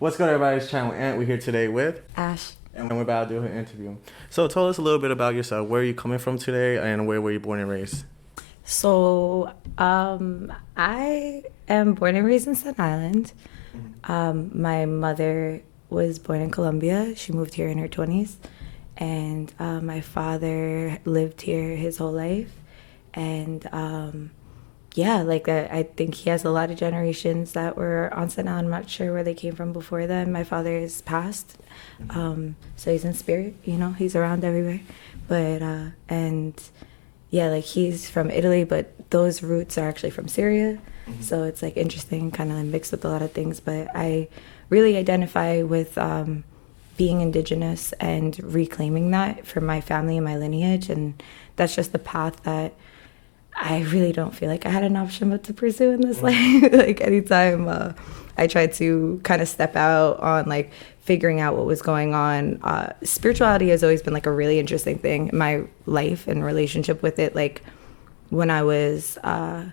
What's good, everybody? It's Channel Ant. We're here today with Ash. and we're about to do an interview. So tell us a little bit about yourself. Where are you coming from today, and where were you born and raised? So, I am born and raised in Staten Island. My mother was born in Colombia. She moved here in her 20s. And my father lived here his whole life. And I think he has a lot of generations that were on Staten Island. I'm not sure where they came from before then. My father is passed. So he's in spirit, he's around everywhere. But, he's from Italy, but those roots are actually from Syria. So it's interesting, kind of mixed with a lot of things. But I really identify with being indigenous and reclaiming that for my family and my lineage. And that's just the path that I really don't feel like I had an option but to pursue in this life. Anytime I tried to kind of step out on figuring out what was going on, spirituality has always been a really interesting thing in my life and relationship with it. When I was 11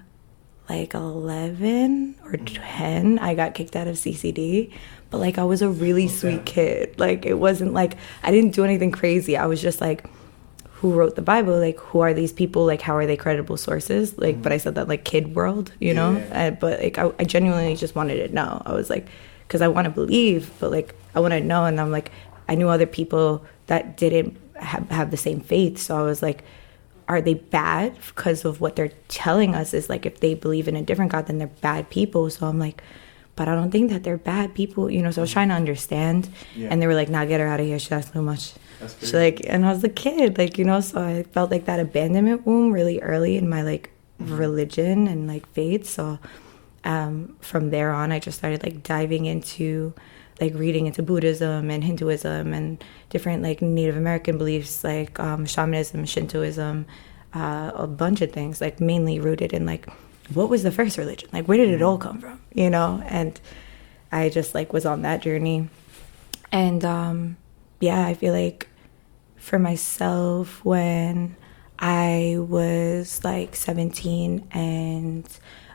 or 10, I got kicked out of CCD. But I was a really sweet kid. It wasn't I didn't do anything crazy. I was just who wrote the Bible? Who are these people? How are they credible sources? But I said that kid world, Yeah. But I genuinely just wanted to know. I was because I want to believe, but I want to know. And I'm I knew other people that didn't have the same faith. So I was are they bad because of what they're telling us is if they believe in a different God, then they're bad people. So I'm but I don't think that they're bad people, So I was trying to understand. Yeah. And they were nah, get her out of here. She has too much. She and I was a kid, so I felt that abandonment wound really early in my religion and faith. So from there on, I just started diving into reading into Buddhism and Hinduism and different Native American beliefs, shamanism, Shintoism, a bunch of things, mainly rooted in what was the first religion? Where did it all come from? And I just was on that journey. And I feel for myself, when I was 17 and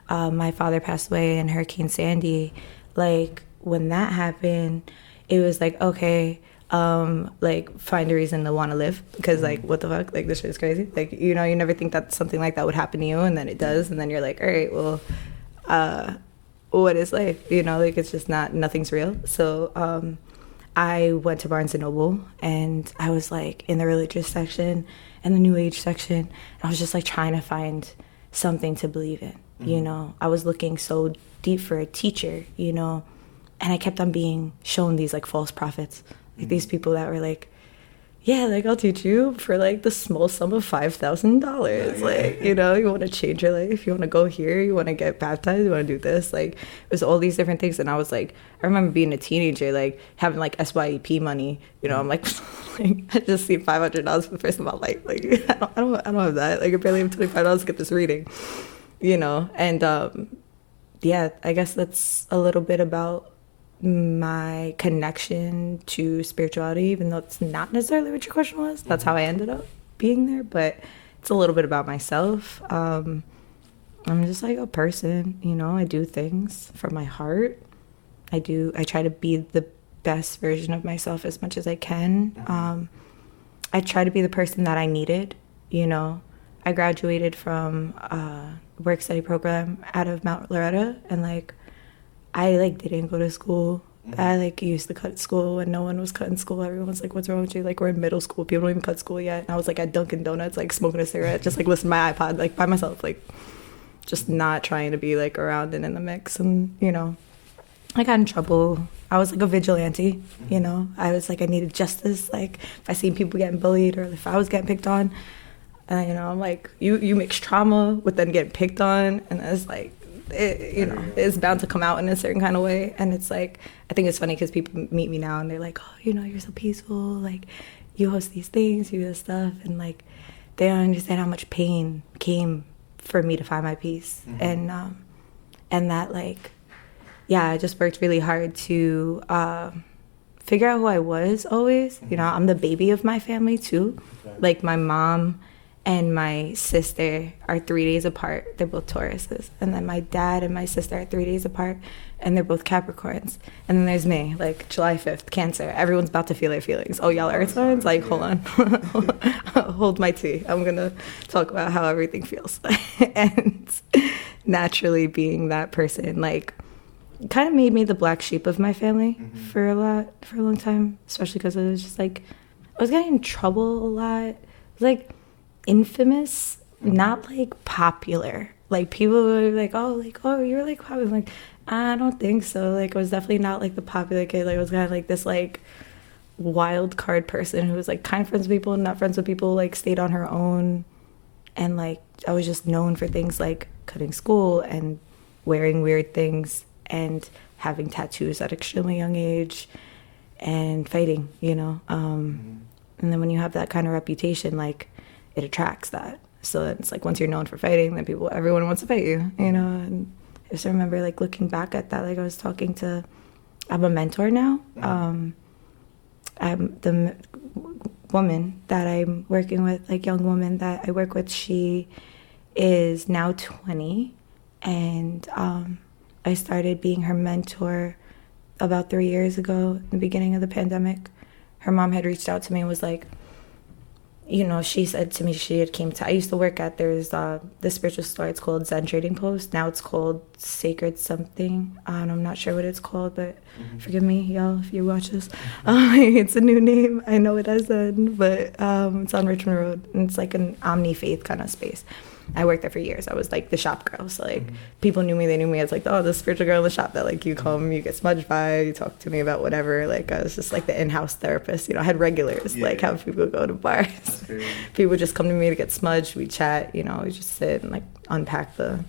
my father passed away in Hurricane Sandy, when that happened, it was okay, find a reason to want to live, because what the fuck, this shit is crazy. You never think that something like that would happen to you, and then it does, and then you're all right, well, what is life? It's just nothing's real. So I went to Barnes & Noble, and I was in the religious section and the New Age section, and I was just trying to find something to believe in. I was looking so deep for a teacher, and I kept on being shown these false prophets, these people that were I'll teach you for the small sum of $5,000. You want to change your life, you want to go here, you want to get baptized, you want to do this. It was all these different things. And I was I remember being a teenager, having SYEP money. I'm I just see $500 for the first time in my life. I don't have that. I barely have $25 to get this reading. And I guess that's a little bit about my connection to spirituality, even though it's not necessarily what your question was. That's how I ended up being there, but it's a little bit about myself. I'm just a person, I do things from my heart. I try to be the best version of myself as much as I can. I try to be the person that I needed. I graduated from a work study program out of Mount Loretta, and I didn't go to school. I used to cut school when no one was cutting school. Everyone's what's wrong with you? We're in middle school. People don't even cut school yet. And I was at Dunkin' Donuts, smoking a cigarette, just listening to my iPod, by myself, just not trying to be around and in the mix. And, I got in trouble. I was a vigilante, I was I needed justice. If I seen people getting bullied or if I was getting picked on, I'm you mix trauma with then getting picked on, and it's it's bound to come out in a certain kind of way. And it's I think it's funny because people meet me now and they're oh, you're so peaceful, you host these things, you do this stuff, and they don't understand how much pain came for me to find my peace. And that I just worked really hard to figure out who I was always. I'm the baby of my family too. My mom and my sister are 3 days apart. They're both Tauruses. And then my dad and my sister are 3 days apart, and they're both Capricorns. And then there's me, like July 5th, Cancer. Everyone's about to feel their feelings. Oh, y'all are Earth signs? Like, hold on. Hold my tea. I'm going to talk about how everything feels. And naturally being that person, like, kind of made me the black sheep of my family for a long time, especially because it was just like, I was getting in trouble a lot. It was like infamous, not like popular. Like people were like, oh, you're like popular. I'm like, I don't think so. Like I was definitely not like the popular kid. Like I was kind of like this like wild card person who was like kind of friends with people and not friends with people, like stayed on her own. And like I was just known for things like cutting school and wearing weird things and having tattoos at an extremely young age and fighting, you know. And then when you have that kind of reputation, like it attracts that. So it's like once you're known for fighting, then everyone wants to fight you, you know. And I just remember like looking back at that, like I was talking to, I'm a mentor now. I'm the woman that I'm working with, like young woman that I work with, she is now 20, and I started being her mentor about 3 years ago, in the beginning of the pandemic. Her mom had reached out to me and was like, you know, she said to me I used to work at, there's this spiritual store, it's called Zen Trading Post. Now it's called Sacred something. I'm not sure what it's called, but forgive me, y'all, if you watch this. It's a new name. I know it as Zen, but it's on Richmond Road. And it's like an omni-faith kind of space. I worked there for years. I was like the shop girl. So like people knew me. They knew me as like, oh, the spiritual girl in the shop that like you come, you get smudged by, you talk to me about whatever. Like I was just like the in-house therapist. You know, I had regulars, like how people go to bars. People would just come to me to get smudged. We chat. You know, we just sit and like unpack the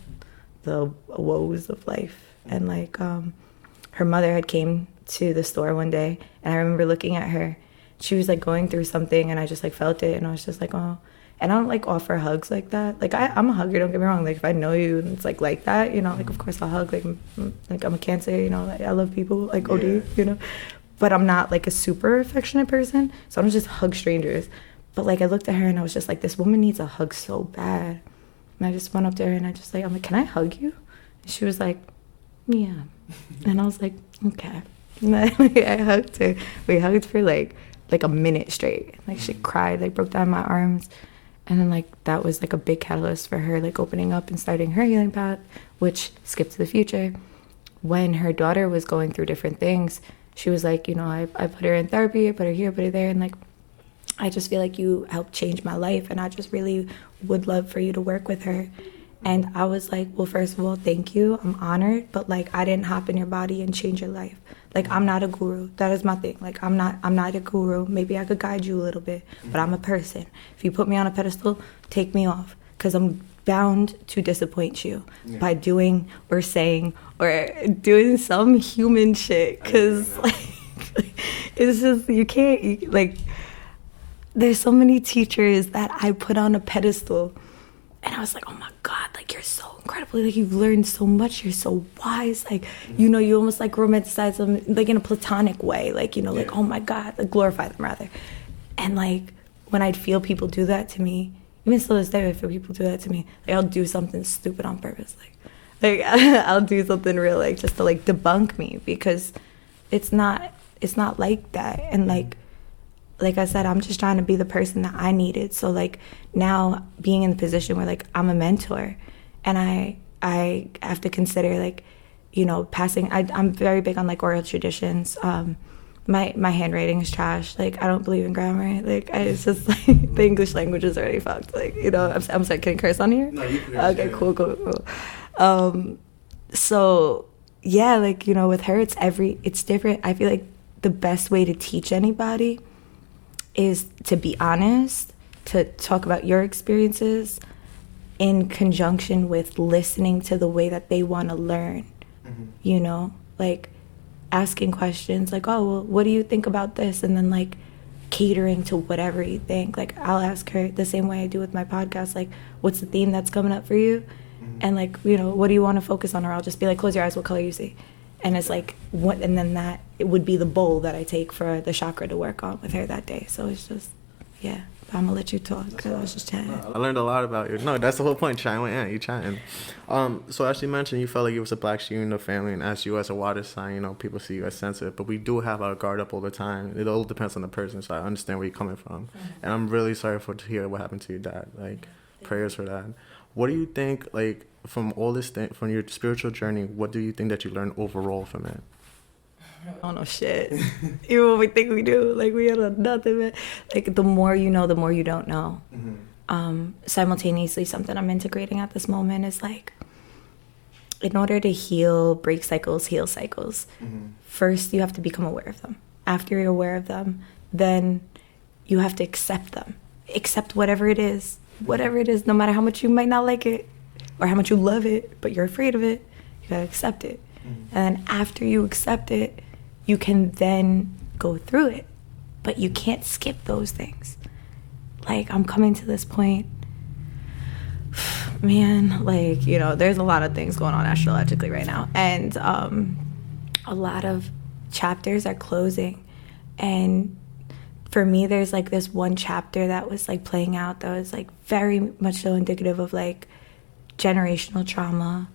woes of life. And like her mother had came to the store one day, and I remember looking at her. She was like going through something, and I just like felt it, and I was just like, oh. And I don't like offer hugs like that. Like I'm a hugger, don't get me wrong. Like if I know you and it's like that, you know, like of course I'll hug. Like I'm a Cancer, you know, like, I love people, like OD, you know. But I'm not like a super affectionate person, so I don't just hug strangers. But like I looked at her and I was just like, this woman needs a hug so bad. And I just went up to her and I'm like, can I hug you? And she was like, yeah. And I was like, okay. And I hugged her. We hugged for like a minute straight. Like she cried, like broke down my arms. And then, like, that was, like, a big catalyst for her, like, opening up and starting her healing path, which, skip to the future, when her daughter was going through different things, she was like, you know, I put her in therapy, I put her here, put her there, and, like, I just feel like you helped change my life, and I just really would love for you to work with her. And I was like, well, first of all, thank you. I'm honored, but, like, I didn't hop in your body and change your life. Like, I'm not a guru. That is my thing. Like, I'm not a guru. Maybe I could guide you a little bit, but I'm a person. If you put me on a pedestal, take me off, because I'm bound to disappoint you by doing or saying or doing some human shit, because, like, it's just, you can't, like, there's so many teachers that I put on a pedestal, and I was like, oh my God, like, you're so incredible. Like, you've learned so much. You're so wise. Like, you know, you almost, like, romanticize them, like, in a platonic way. Like, you know, like, oh, my God. Like, glorify them, rather. And, like, when I'd feel people do that to me, even still this day, I feel people do that to me, like, I'll do something stupid on purpose. Like I'll do something real, like, just to, like, debunk me, because it's not like that. And, like I said, I'm just trying to be the person that I needed. So, like, now being in the position where, like, I'm a mentor, and I have to consider, like, you know, passing. I'm very big on, like, oral traditions. My handwriting is trash. Like, I don't believe in grammar. Like, it's just, like, the English language is already fucked. Like, you know, I'm sorry, can I curse on here? No, you can. Okay, cool. So, yeah, like, you know, with her, it's different. I feel like the best way to teach anybody is to be honest, to talk about your experiences in conjunction with listening to the way that they want to learn, you know, like asking questions like, oh, well, what do you think about this? And then, like, catering to whatever you think. Like, I'll ask her the same way I do with my podcast, like, what's the theme that's coming up for you? And, like, you know, what do you want to focus on? Or I'll just be like, close your eyes, what color you see? And it's like, what, and then that, it would be the bowl that I take for the chakra to work on with her that day. So it's just, yeah. But I'm gonna let you talk because I was just chatting. I learned a lot about you. No, that's the whole point. Chatting with Aunt, you chatting. So as you mentioned, you felt like you was a black sheep in the family, and as you as a water sign, you know, people see you as sensitive. But we do have our guard up all the time. It all depends on the person. So I understand where you're coming from, and I'm really sorry to hear what happened to your dad. Like, prayers for that. What do you think, like, from all this thing, from your spiritual journey? What do you think that you learned overall from it? I don't know shit. Even when we think we do, like we don't know nothing, man. Like the more you know, the more you don't know. Simultaneously, something I'm integrating at this moment is like, in order to heal, break cycles, heal cycles, first you have to become aware of them. After you're aware of them, then you have to accept them. Accept whatever it is, no matter how much you might not like it or how much you love it, but you're afraid of it, you gotta accept it. And then after you accept it, you can then go through it, but you can't skip those things. Like, I'm coming to this point, man, like, you know, there's a lot of things going on astrologically right now, and a lot of chapters are closing, and for me, there's like this one chapter that was like playing out that was like very much so indicative of like generational trauma,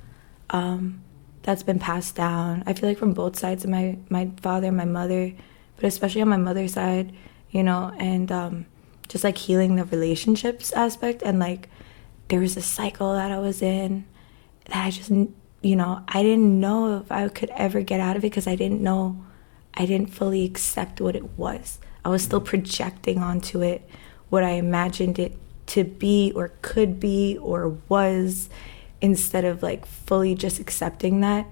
that's been passed down. I feel like from both sides of my father and my mother, but especially on my mother's side, you know, and just like healing the relationships aspect. And like there was a cycle that I was in that I just, you know, I didn't know if I could ever get out of it because I didn't fully accept what it was. I was still projecting onto it what I imagined it to be or could be or was, instead of like fully just accepting that.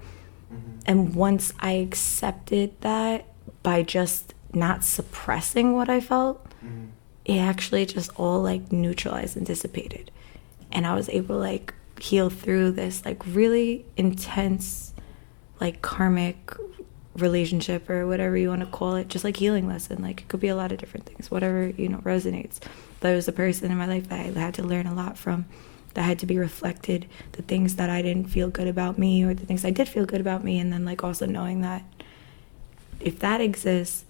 And once I accepted that by just not suppressing what I felt, it actually just all like neutralized and dissipated. And I was able to like heal through this like really intense like karmic relationship or whatever you want to call it, just like healing lesson. Like it could be a lot of different things, whatever, you know, resonates. There was a person in my life that I had to learn a lot from, that had to be reflected, the things that I didn't feel good about me or the things I did feel good about me. And then like also knowing that if that exists,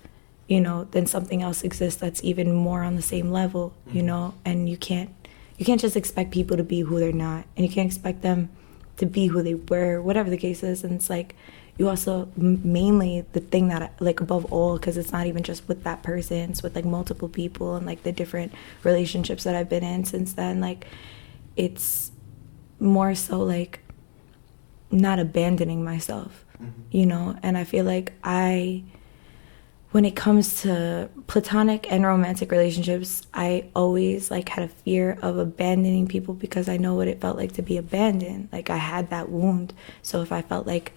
you know, then something else exists that's even more on the same level, you know. And you can't just expect people to be who they're not, and you can't expect them to be who they were, whatever the case is. And it's like, you also, mainly the thing that, like, above all, because it's not even just with that person, it's with, like, multiple people and, like, the different relationships that I've been in since then, like, it's more so, like, not abandoning myself, you know? And I feel like when it comes to platonic and romantic relationships, I always, like, had a fear of abandoning people because I know what it felt like to be abandoned. Like, I had that wound. So if I felt like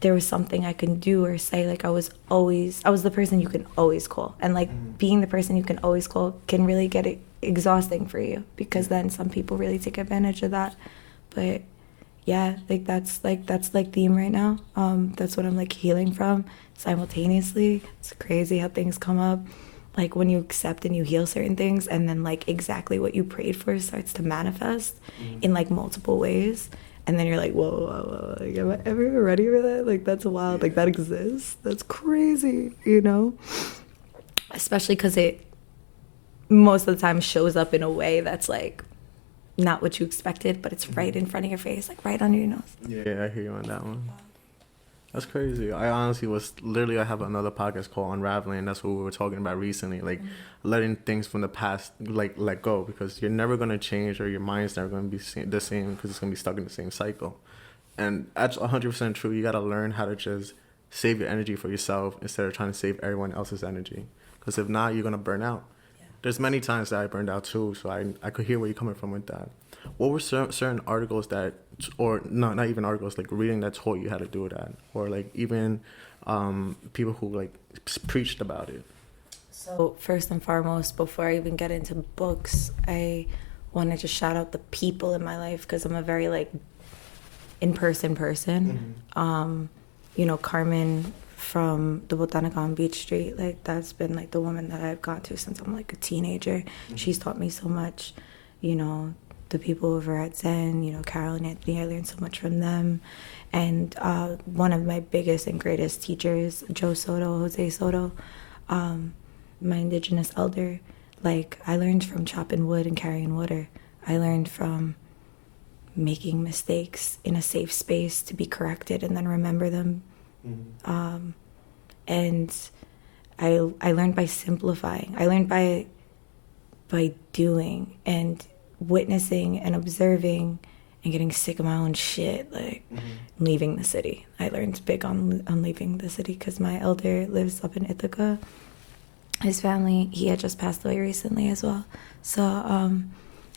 there was something I could do or say, like I was the person you can always call. And like being the person you can always call can really get exhausting for you, because then some people really take advantage of that. But yeah, like that's theme right now. That's what I'm like healing from simultaneously. It's crazy how things come up. Like when you accept and you heal certain things, and then like exactly what you prayed for starts to manifest in like multiple ways. And then you're like, whoa, like, am I ever ready for that? Like, that's wild. Like, that exists. That's crazy, you know? Especially because it, most of the time, shows up in a way that's, like, not what you expected, but it's right in front of your face, like, right under your nose. Yeah, I hear you on that one. That's crazy. I honestly I have another podcast called Unraveling. That's what we were talking about recently. Like, letting things from the past, like, let go. Because you're never going to change, or your mind's never going to be the same, because it's going to be stuck in the same cycle. And that's 100% true. You got to learn how to just save your energy for yourself instead of trying to save everyone else's energy. Because if not, you're going to burn out. Yeah. There's many times that I burned out too, so I could hear where you're coming from with that. What were certain articles that, or not even articles, like reading that taught you how to do that? Or like even people who like preached about it? So first and foremost, before I even get into books, I want to just shout out the people in my life, because I'm a very like in-person person. You know, Carmen from the Botanica on Beach Street, like that's been like the woman that I've gone to since I'm like a teenager. She's taught me so much. You know, the people over at Zen, you know, Carol and Anthony, I learned so much from them. And one of my biggest and greatest teachers, Jose Soto, my indigenous elder, like, I learned from chopping wood and carrying water. I learned from making mistakes in a safe space to be corrected and then remember them. And I learned by simplifying. I learned by doing and witnessing and observing and getting sick of my own shit, like leaving the city. I learned big on leaving the city because my elder lives up in Ithaca. His family, he had just passed away recently as well. So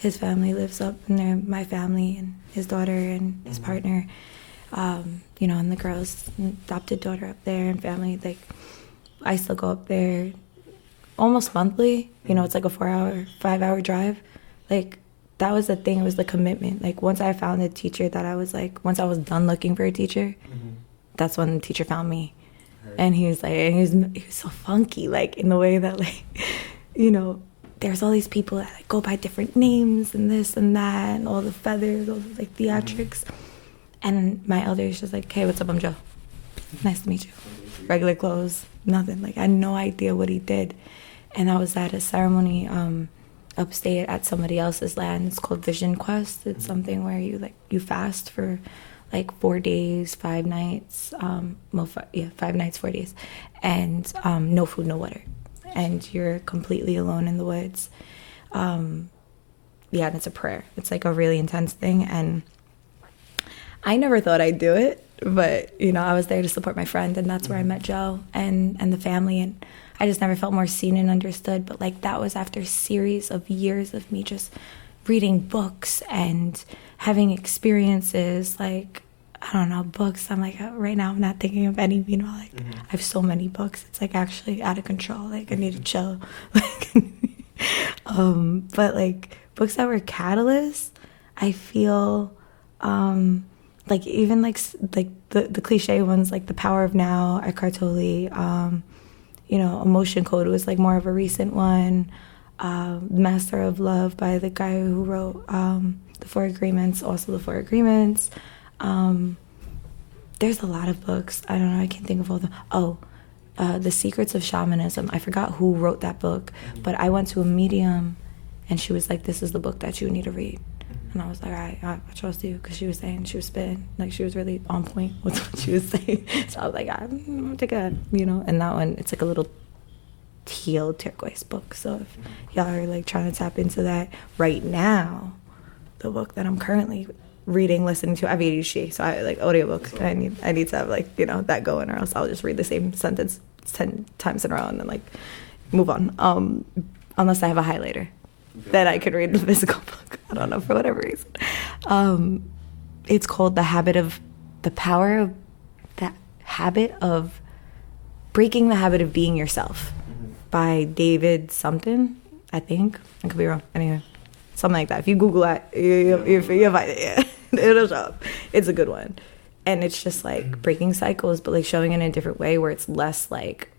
his family lives up, and they're my family and his daughter and his partner, you know, and the girl's adopted daughter up there and family. Like, I still go up there almost monthly. You know, it's like a 5-hour drive. Like, that was the thing. It was the commitment. Like, once I found a teacher that I was like, once I was done looking for a teacher, that's when the teacher found me. And he was like, he was so funky, like, in the way that, like, you know, there's all these people that like, go by different names and this and that and all the feathers, all the, like, theatrics. And my elder is just like, hey, what's up, I'm Joe. Nice to meet you. Regular clothes, nothing. Like, I had no idea what he did. And I was at a ceremony upstate at somebody else's land. It's called Vision Quest. It's something where you fast for like 4 days, 5 nights, 5 nights, 4 days, and no food, no water, and you're completely alone in the woods. And it's a prayer. It's like a really intense thing, and I never thought I'd do it, but you know, I was there to support my friend, and that's where I met Joe and the family, and I just never felt more seen and understood. But like, that was after a series of years of me just reading books and having experiences, like, I don't know, books. I'm like, right now I'm not thinking of any, you know, like, I have so many books. It's like actually out of control. Like, I need to chill. Like, but like, books that were catalysts, I feel, like, even like the cliche ones, like The Power of Now, Eckhart Tolle, you know, Emotion Code was like more of a recent one. Master of Love by the guy who wrote The Four Agreements, also The Four Agreements. There's a lot of books. I don't know, I can't think of all them. The Secrets of Shamanism. I forgot who wrote that book, but I went to a medium and she was like, this is the book that you need to read. And I was like, all right, I trust you, because she was spitting. Like, she was really on point with what she was saying. So I was like, I'm gonna take a, you know, and that one, it's like a little teal turquoise book. So if y'all are like trying to tap into that right now, the book that I'm currently reading, listening to, I have ADHD, so I like audiobooks. I need to have, like, you know, that going, or else I'll just read the same sentence 10 times in a row and then like move on. Unless I have a highlighter that I could read the physical book. I don't know, for whatever reason. It's called The Power of the Habit of Breaking the Habit of Being Yourself by David something, I think. I could be wrong. Anyway, something like that. If you Google that, you'll find it. Yeah. It'll show up. It's a good one. And it's just like breaking cycles, but like showing it in a different way where it's less like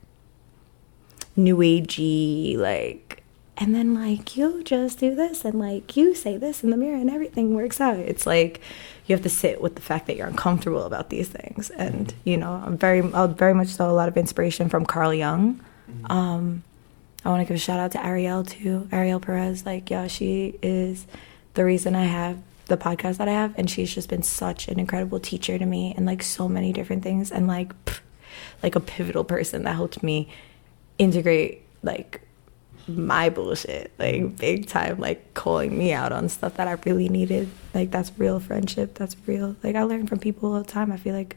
new agey, like, and then like you just do this and like you say this in the mirror and everything works out. It's like you have to sit with the fact that you're uncomfortable about these things. And you know, I very much saw a lot of inspiration from Carl Jung. I want to give a shout out to Ariel too, Ariel Perez. Like, yeah, she is the reason I have the podcast that I have, and she's just been such an incredible teacher to me and like so many different things, and like a pivotal person that helped me integrate like my bullshit, like big time, like calling me out on stuff that I really needed. Like, that's real friendship. That's real. Like, I learn from people all the time. I feel like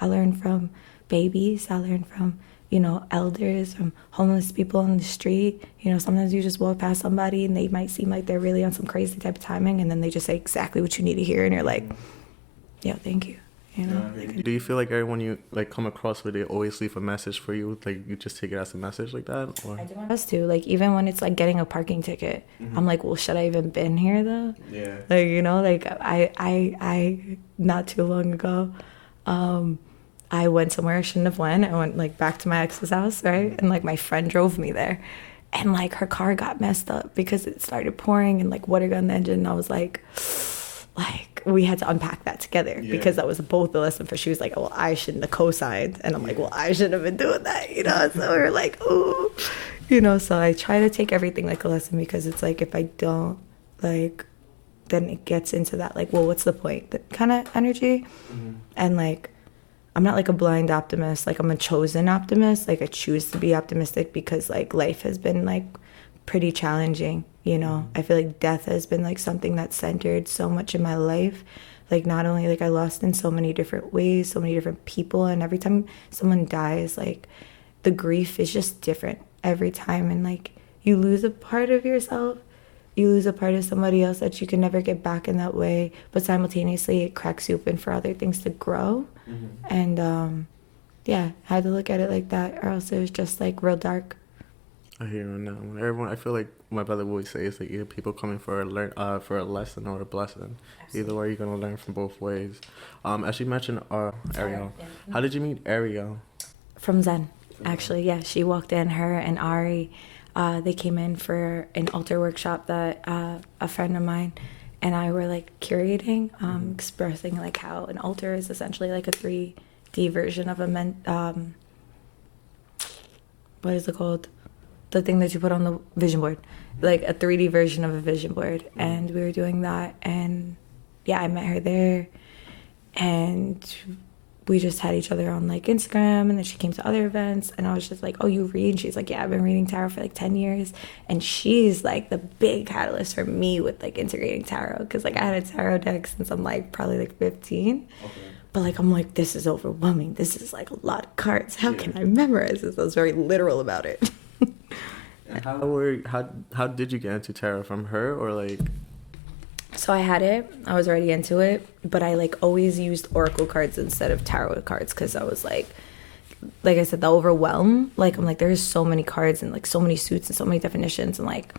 I learn from babies. I learn from, you know, elders, from homeless people on the street. You know, sometimes you just walk past somebody and they might seem like they're really on some crazy type of timing, and then they just say exactly what you need to hear, and you're like, yeah, thank you. You know? Do you feel like everyone you like come across with, they always leave a message for you? Like, you just take it as a message like that? Or? I do my best to. Like, even when it's like getting a parking ticket, I'm like, well, should I even been here though? Yeah. Like, you know, like I not too long ago, I went somewhere I shouldn't have went. I went like back to my ex's house, right? And like my friend drove me there, and like her car got messed up because it started pouring and like water got in the engine. And I was like we had to unpack that together, because that was both the lesson for. She was like, well, I shouldn't have co-signed, and I'm like, well, I shouldn't have been doing that, you know. So we were like, ooh, You know, so I try to take everything like a lesson, because it's like, if I don't, like, then it gets into that, like, well, what's the point? That kind of energy. And, like, I'm not, like, a blind optimist. Like, I'm a chosen optimist. Like, I choose to be optimistic because, like, life has been, like, pretty challenging, you know? I feel like death has been, like, something that's centered so much in my life. Like, not only, like, I lost in so many different ways, so many different people, and every time someone dies, like, the grief is just different every time. And, like, you lose a part of yourself, you lose a part of somebody else that you can never get back in that way, but simultaneously it cracks you open for other things to grow. And yeah, I had to look at it like that, or else it was just, like, real dark. I hear you now. Everyone, I feel like my brother would always say, it's like either people coming for a lesson or a blessing. Absolutely. Either way, you're gonna learn from both ways. As you mentioned, Ariel, how did you meet Ariel? From Zen, actually. Yeah, she walked in. Her and Ari, they came in for an altar workshop that a friend of mine and I were, like, curating, expressing, like, how an altar is essentially like a 3D version of a what is it called? The thing that you put on the vision board, like a 3D version of a vision board. And we were doing that, and yeah, I met her there, and we just had each other on, like, Instagram, and then she came to other events, and I was just like, oh, you read? And she's like, yeah, I've been reading tarot for, like, 10 years, and she's, like, the big catalyst for me with, like, integrating tarot, because, like, I had a tarot deck since I'm, like, probably, like, 15. Okay. But, like, I'm like, this is overwhelming. This is, like, a lot of cards. How can I memorize this? I was very literal about it. How did you get into tarot? From her, or, like? So I had it. I was already into it, but I, like, always used oracle cards instead of tarot cards, because I was like I said, the overwhelm. Like, I'm like, there's so many cards and, like, so many suits and so many definitions, and, like,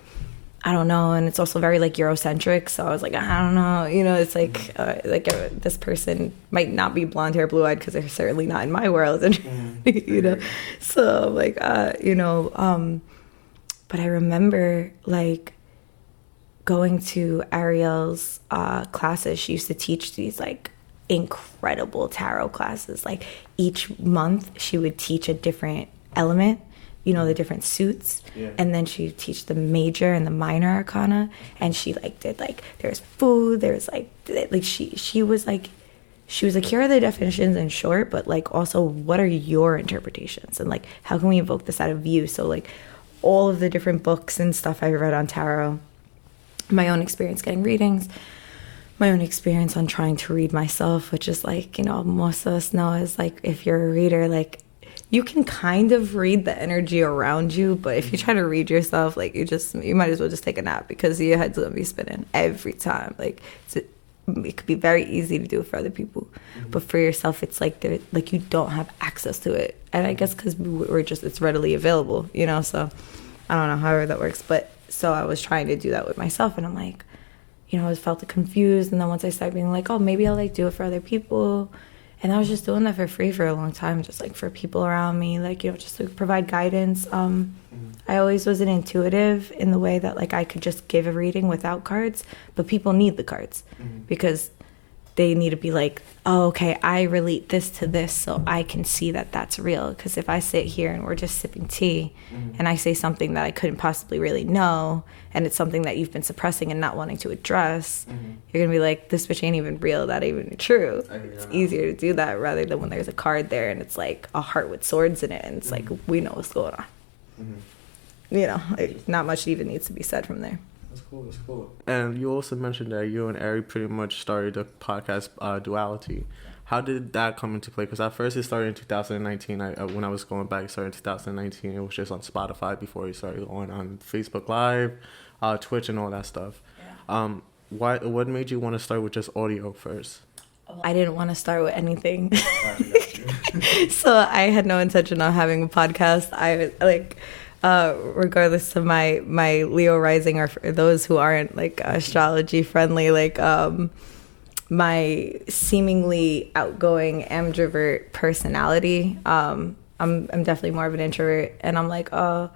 I don't know. And it's also very, like, Eurocentric. So I was like, I don't know. You know, it's like this person might not be blonde hair, blue eyed, because they're certainly not in my world. And you know, so I'm like, you know, but I remember, like, going to Ariel's classes. She used to teach these, like, incredible tarot classes. Like, each month she would teach a different element, you know, the different suits. Yeah. And then she would teach the major and the minor arcana. And she, like, did, like, there's food, there's, like she was like, here are the definitions in short, but, like, also, what are your interpretations? And, like, how can we evoke this out of you? So, like, all of the different books and stuff I read on tarot, my own experience getting readings, my own experience on trying to read myself, which is, like, you know, most of us know is, like, if you're a reader, like, you can kind of read the energy around you, but if you try to read yourself, like, you might as well just take a nap, because your head's gonna be spinning every time. Like, it could be very easy to do for other people, but for yourself, it's like you don't have access to it. And I guess because it's readily available, you know. So I don't know, however that works, but so I was trying to do that with myself, and I'm like, you know, I felt confused. And then once I started being like, oh, maybe I'll, like, do it for other people. And I was just doing that for free for a long time, just, like, for people around me, like, you know, just to provide guidance. I always was an intuitive in the way that, like, I could just give a reading without cards, but people need the cards because they need to be like, oh, okay, I relate this to this, so I can see that that's real. Because if I sit here and we're just sipping tea and I say something that I couldn't possibly really know, and it's something that you've been suppressing and not wanting to address, you're going to be like, this bitch ain't even real, that ain't even true. It's easier to do that rather than when there's a card there and it's, like, a heart with swords in it, and it's like, we know what's going on. You know, like, not much even needs to be said from there. That's cool. And you also mentioned that you and Ari pretty much started the podcast Dualitea. How did that come into play? Because at first it started in 2019. When I was going back, it started in 2019. It was just on Spotify before you started going on Facebook Live, Twitch, and all that stuff. Yeah. What made you want to start with just audio first? I didn't want to start with anything. So I had no intention of having a podcast. I, like, regardless of my Leo rising, or for those who aren't, like, astrology friendly, like, my seemingly outgoing ambivert personality, I'm definitely more of an introvert, and I'm like, I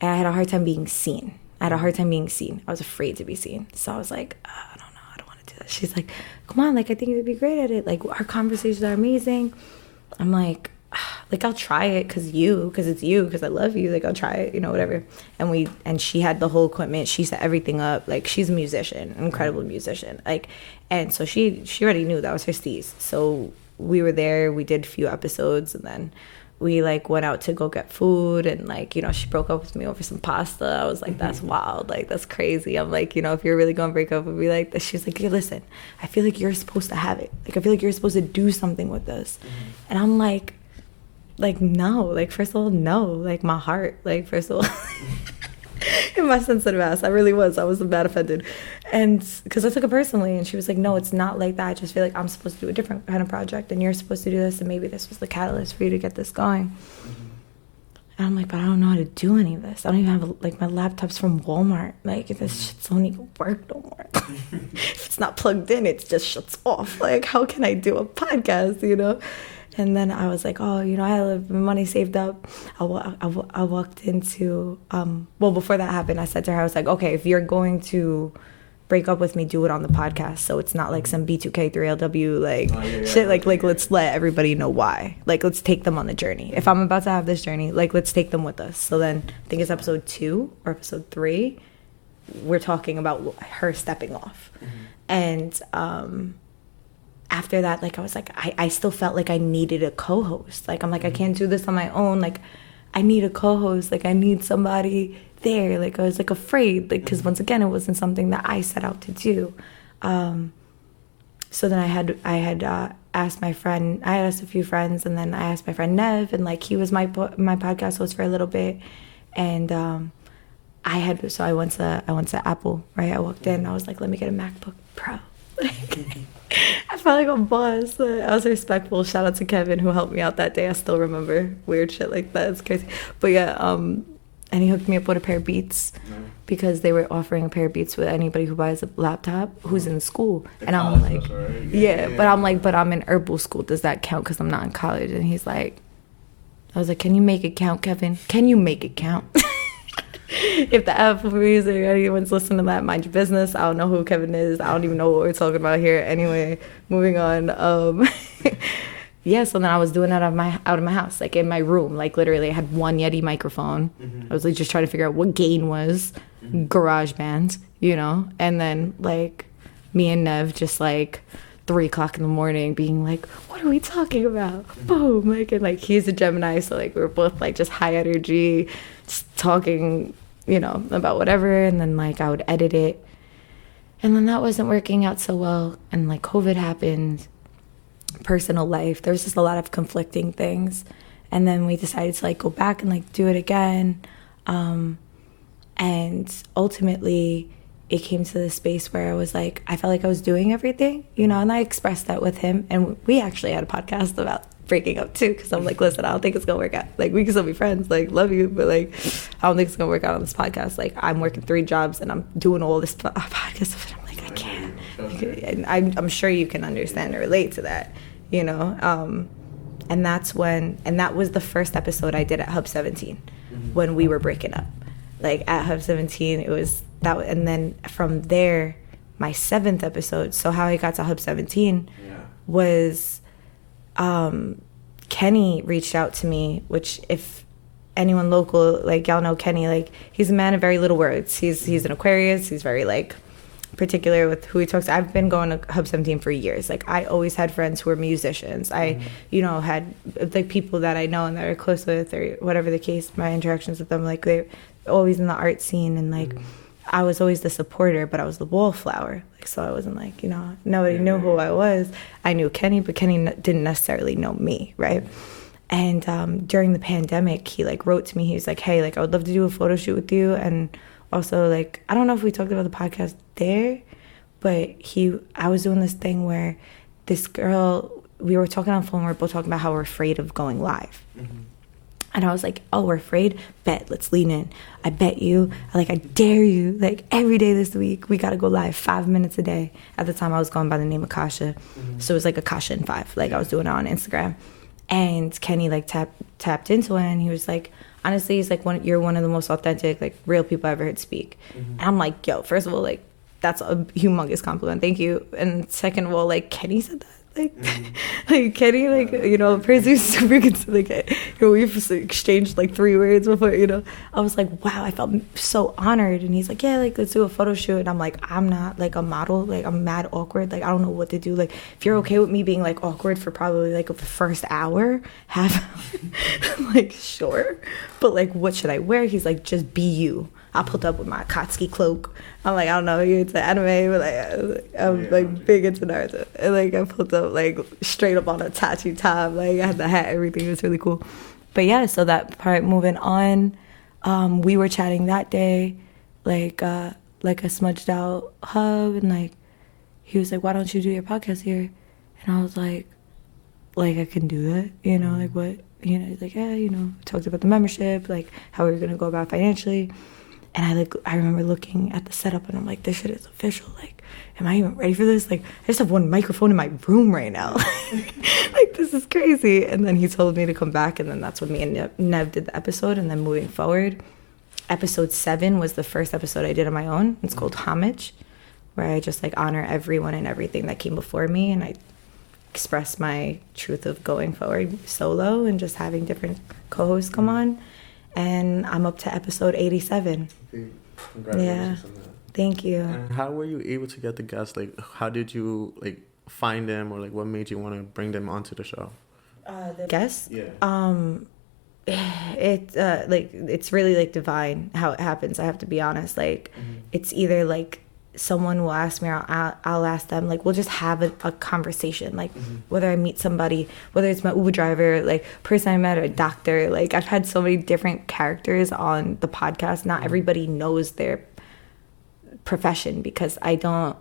had a hard time being seen. I was afraid to be seen. So I was like, I don't know, I don't want to do that. She's like, come on, like, I think you would be great at it. Like, our conversations are amazing. I'm like, like, I'll try it because it's you, because I love you. Like, I'll try it, whatever. And she had the whole equipment. She set everything up. Like, she's a musician, an incredible musician. Like, and so she already knew that was her steez. So we were there. We did a few episodes, and then we like went out to go get food, and like, she broke up with me over some pasta. I was like, that's wild. Like, that's crazy. I'm like, if you're really gonna break up with me like this, she's like, hey, listen, I feel like you're supposed to have it. Like, I feel like you're supposed to do something with this. And I'm like, no, like, first of all, no, like, my heart, like, first of all, in my sensitive ass, I was bad offended. And because I took it personally, and she was like, no, it's not like that. I just feel like I'm supposed to do a different kind of project, and you're supposed to do this, and maybe this was the catalyst for you to get this going. And I'm like, but I don't know how to do any of this. I don't even have, like, my laptop's from Walmart. Like, this shit don't even work no more. If it's not plugged in, it just shuts off. Like, how can I do a podcast, And then I was like, oh, I have money saved up. I walked into, before that happened, I said to her, I was like, okay, if you're going to break up with me, do it on the podcast. So it's not like some B2K3LW, shit. Like, let's let everybody know why. Like, let's take them on the journey. If I'm about to have this journey, like, let's take them with us. So then I think it's episode 2 or episode 3. We're talking about her stepping off. And, after that, like, I was like, I still felt like I needed a co-host. Like, I'm like, I can't do this on my own. Like, I need a co-host. Like, I need somebody there. Like, I was, like, afraid. Like, because once again, it wasn't something that I set out to do. So then I had asked my friend, I asked a few friends, and then I asked my friend Nev, and, like, he was my podcast host for a little bit. And I went to Apple, right? I walked in, I was like, let me get a MacBook Pro. I felt like a boss. I was respectful. Shout out to Kevin who helped me out that day. I still remember weird shit like that. It's crazy. But yeah, and he hooked me up with a pair of Beats because they were offering a pair of Beats with anybody who buys a laptop who's in school. And I'm like, yeah, but I'm like, but I'm in herbal school. Does that count? Because I'm not in college. And he's like, I was like, can you make it count, Kevin? Can you make it count? If the Apple Music, anyone's listening to that, mind your business. I don't know who Kevin is. I don't even know what we're talking about here. Anyway, moving on. Yeah, so then I was doing that out of my house, like in my room. Like, literally, I had one Yeti microphone. I was like just trying to figure out what gain was, GarageBand, and then like me and Nev just like 3 o'clock in the morning being like, what are we talking about? Boom, like, and like he's a Gemini, so like we were both like just high energy, just talking, about whatever. And then like I would edit it, and then that wasn't working out so well, and like COVID happened, personal life, there was just a lot of conflicting things. And then we decided to like go back and like do it again, and ultimately it came to the space where I was like, I felt like I was doing everything, and I expressed that with him. And we actually had a podcast about breaking up too, because I'm like, listen, I don't think it's gonna work out. Like, we can still be friends, like, love you, but like, I don't think it's gonna work out on this podcast. Like, I'm working 3 jobs and I'm doing all this podcast stuff, and I'm like, I can't. And I'm sure you can understand and relate to that, and that was the first episode I did at Hub 17 when we were breaking up. Like, at Hub 17, it was that, and then from there, my 7th episode. So how I got to Hub 17 was, Kenny reached out to me, which, if anyone local, like, y'all know Kenny, like, he's a man of very little words. He's an Aquarius. He's very like particular with who he talks to. I've been going to Hub 17 for years. Like, I always had friends who were musicians. I, had like people that I know and that are close with, or whatever the case, my interactions with them, like, they're always in the art scene, and like I was always the supporter, but I was the wallflower. Like, so I wasn't like, nobody knew who I was. I knew Kenny, but Kenny didn't necessarily know me, right? And during the pandemic, he like wrote to me. He was like, hey, like, I would love to do a photo shoot with you. And also, like, I don't know if we talked about the podcast there, but I was doing this thing where this girl, we were talking on the phone, we were both talking about how we're afraid of going live. And I was like, oh, we're afraid? Bet, let's lean in. I bet you, I dare you, like, every day this week, we got to go live 5 minutes a day. At the time, I was going by the name Akasha. So it was like Akasha in 5. Like, I was doing it on Instagram. And Kenny, like, tapped into it, and he was like, honestly, he's like, you're one of the most authentic, like, real people I ever heard speak. And I'm like, yo, first of all, like, that's a humongous compliment. Thank you. And second of all, like, Kenny said that. Like, like Kenny, like, you know, Percy's super good. Like, you know, we've exchanged like 3 words before, you know. I was like, wow, I felt so honored. And he's like, yeah, like, let's do a photo shoot. And I'm like, I'm not like a model. Like, I'm mad awkward. Like, I don't know what to do. Like, if you're okay with me being like awkward for probably like the first hour, half hour, I'm like, sure. But like, what should I wear? He's like, just be you. I pulled up with my Akatsuki cloak. I'm like, I don't know, you're into anime, but like, I'm like big into Naruto. And like, I pulled up like straight up on a tattoo top. Like, I had the hat, everything was really cool. But yeah, so that part moving on, we were chatting that day, like a smudged out hub, and like, he was like, why don't you do your podcast here? And I was like, I can do that, you know, like what, you know, he's like, yeah, you know, talked about the membership, like how we were gonna go about financially. And I remember looking at the setup and I'm like, this shit is official. Like, am I even ready for this? Like, I just have one microphone in my room right now. Like, this is crazy. And then he told me to come back, and then that's when me and Nev did the episode. And then moving forward, episode 7 was the first episode I did on my own. It's called Homage, where I just like honor everyone and everything that came before me, and I express my truth of going forward solo and just having different co-hosts come on. And I'm up to episode 87. Congratulations on that. Thank you. And how were you able to get the guests? Like, how did you like find them, or like what made you want to bring them onto the show? The guests? Yeah. It's really like divine how it happens. I have to be honest. Like, it's either like someone will ask me, or I'll ask them. Like, we'll just have a conversation. Like, whether I meet somebody, whether it's my Uber driver, like person I met, or a doctor. Like, I've had so many different characters on the podcast. Not everybody knows their profession, because I don't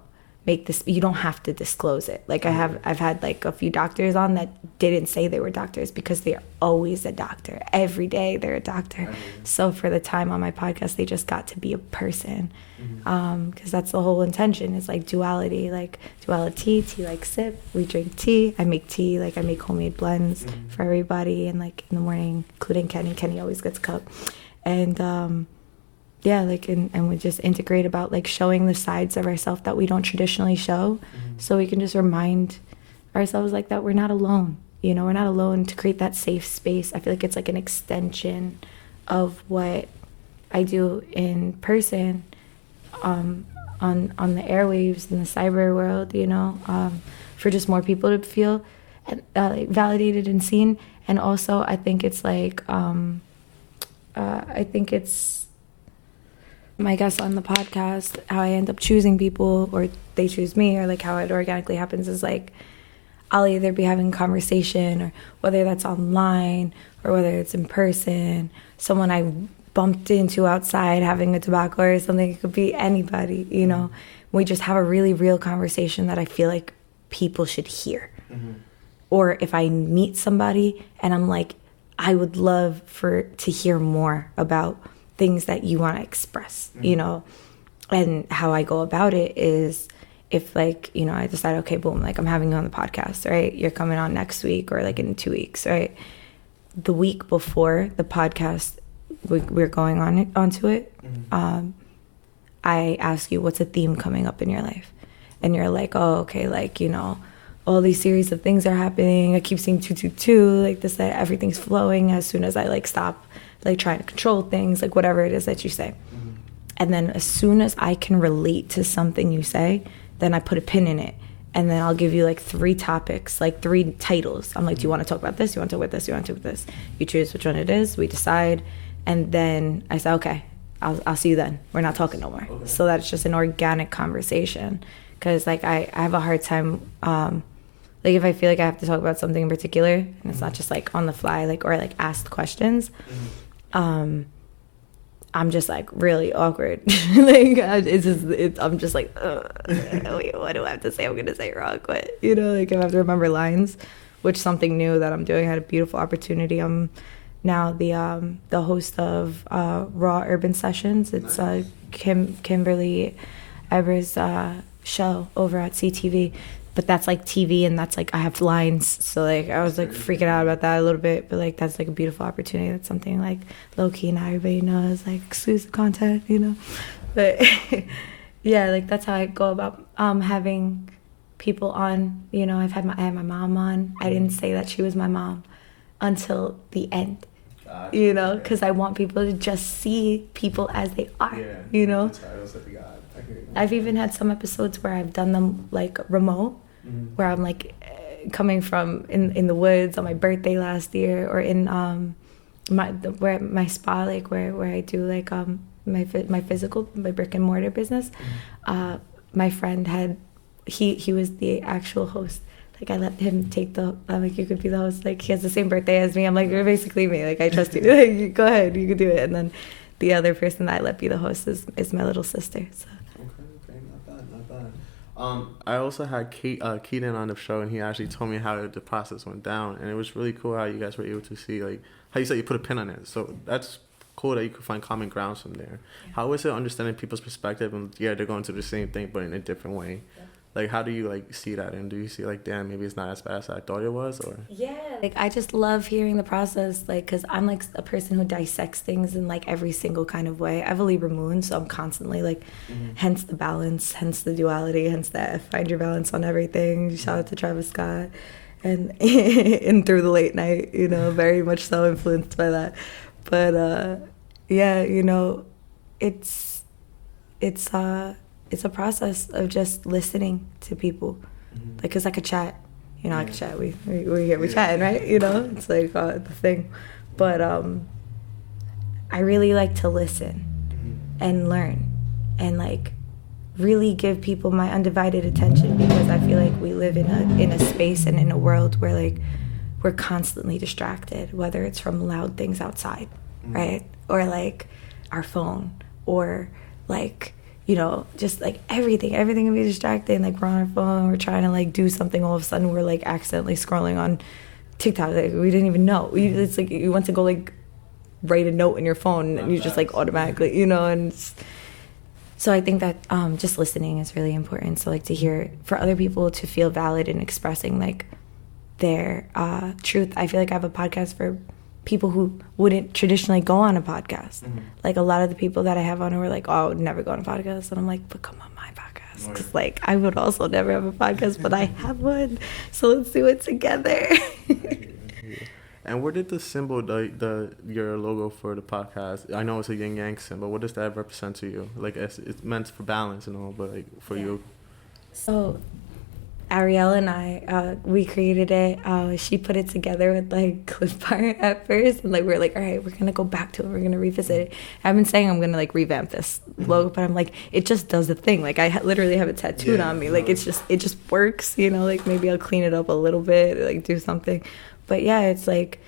make this. You don't have to disclose it. Like, I've had like a few doctors on that didn't say they were doctors, because they're always a doctor. Every day they're a doctor. So for the time on my podcast, they just got to be a person. Because that's the whole intention, is like duality, like duality, tea like sip. We drink tea, I make tea, like I make homemade blends for everybody, and like in the morning, including Kenny always gets a cup. And yeah, like, and we just integrate about like showing the sides of ourselves that we don't traditionally show, so we can just remind ourselves like that we're not alone, you know, we're not alone, to create that safe space. I feel like it's like an extension of what I do in person, on the airwaves in the cyber world, you know, for just more people to feel like validated and seen. And also I think it's like my guests on the podcast, how I end up choosing people, or they choose me, or like how it organically happens is like I'll either be having a conversation, or whether that's online or whether it's in person, someone I bumped into outside having a tobacco or something. It could be anybody, you know. We just have a really real conversation that I feel like people should hear. Or if I meet somebody and I'm like, I would love to hear more about things that you want to express, you know. And how I go about it is, if like, you know, I decide, okay, boom, like I'm having you on the podcast, right? You're coming on next week, or like in 2 weeks, right? The week before the podcast, we're going onto it. I ask you, what's a theme coming up in your life? And you're like, oh, okay, like, you know, all these series of things are happening. I keep seeing 222, like this, that, everything's flowing as soon as I like stop like trying to control things, like whatever it is that you say. And then as soon as I can relate to something you say, then I put a pin in it. And then I'll give you like 3 topics, like 3 titles. I'm like, do you want to talk about this? You want to talk about this? You want to talk about this? You choose which one it is. We decide. And then I say, okay, I'll see you then. We're not talking no more. Okay. So that's just an organic conversation. Because like I have a hard time, like if I feel like I have to talk about something in particular, and it's not just like on the fly, like, or like asked questions, I'm just like really awkward. Like I'm just like, wait, what do I have to say? I'm gonna say it wrong, but you know, like I have to remember lines, which something new that I'm doing. I had a beautiful opportunity. I'm now the host of Raw Urban Sessions. It's Kimberly Eber's show over at CTV. But that's like TV, and that's like I have lines, so like I was like freaking out about that a little bit, but like that's like a beautiful opportunity. That's something like low key not everybody knows, like exclusive content, you know. But yeah, like that's how I go about having people on. You know, I had my mom on. I didn't say that she was my mom until the end. You know, because I want people to just see people as they are. Yeah. You know, I've I've even had some episodes where I've done them like remote, where I'm like coming from in the woods on my birthday last year, or in my spa, like where I do like my physical, my brick and mortar business. My friend had he was the actual host. Like I let him take I'm like, you could be the host. Like he has the same birthday as me. I'm like, you're basically me. Like I trust you. Like go ahead, you can do it. And then the other person that I let be the host is my little sister. So. Okay, not bad. I also had Keaton on the show, and he actually told me how the process went down, and it was really cool how you guys were able to see, like, how you said you put a pin on it. So that's cool that you could find common grounds from there. Yeah. How is it understanding people's perspective, and they're going through the same thing but in a different way? Yeah. Like, how do you, like, see that? And do you see, like, damn, maybe it's not as bad as I thought it was? Or yeah, like, I just love hearing the process, like, because I'm, like, a person who dissects things in, like, every single kind of way. I have a Libra moon, so I'm constantly, like, hence the balance, hence the duality, hence that find your balance on everything. Shout out to Travis Scott. And in Through the Late Night, you know, very much so influenced by that. But, yeah, you know, it's a process of just listening to people. Like, it's like a chat. You know, like a chat. We're here, we're chatting, right? You know, it's like the thing. But I really like to listen and learn and, like, really give people my undivided attention, because I feel like we live in a space and in a world where, like, we're constantly distracted, whether it's from loud things outside, right? Or, like, our phone, or, like, you know, just like everything can be distracting. Like we're on our phone, we're trying to like do something, all of a sudden we're like accidentally scrolling on TikTok. Like we didn't even know. It's like you went to go like write a note in your phone and you just like automatically, you know. And so I think that just listening is really important. So like to hear, for other people to feel valid in expressing like their truth. I feel like I have a podcast for people who wouldn't traditionally go on a podcast. Like a lot of the people that I have on who are like, oh, I would never go on a podcast. And I'm like, but come on my podcast. Because like I would also never have a podcast, but I have one. So let's do it together. And where did the symbol, your logo for the podcast, I know it's a yin yang symbol, what does that represent to you? Like it's meant for balance and all, but like for you? So Ariel and I, we created it. She put it together with like clip art at first, and like we're like, all right, we're gonna go back to it. We're gonna revisit it. I've been saying I'm gonna like revamp this logo, but I'm like, it just does the thing. Like I literally have it tattooed on me. Like it just works. You know, like maybe I'll clean it up a little bit, like do something. But yeah, it's like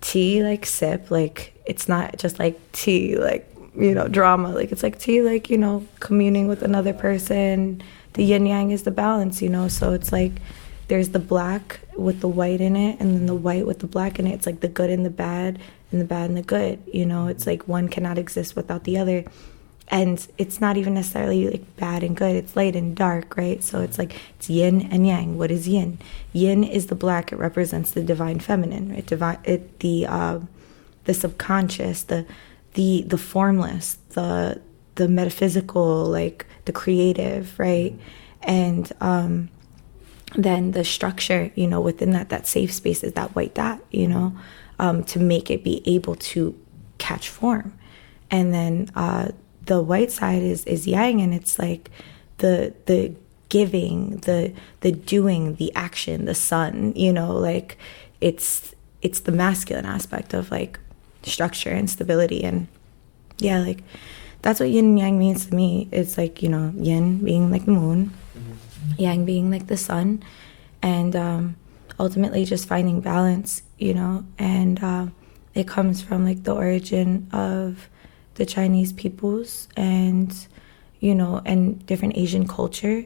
tea, like sip. Like it's not just like tea, like you know, drama. Like it's like tea, like you know, communing with another person. The yin yang is the balance, you know, so it's like there's the black with the white in it, and then the white with the black in it. It's like the good and the bad and the good, you know. It's like one cannot exist without the other. And it's not even necessarily like bad and good, it's light and dark, right? So it's like it's yin and yang. What is yin? Yin is the black. It represents the divine feminine, right? The subconscious, the formless, the metaphysical, like the creative, right? And then the structure, you know, within that safe space is that white dot, you know, to make it be able to catch form. And then the white side is yang, and it's like the giving, the doing, the action, the sun, you know, like it's the masculine aspect of like structure and stability. And yeah, like that's what yin and yang means to me. It's like, you know, yin being like the moon, yang being like the sun, and ultimately just finding balance, you know. And it comes from like the origin of the Chinese peoples and, you know, and different Asian culture.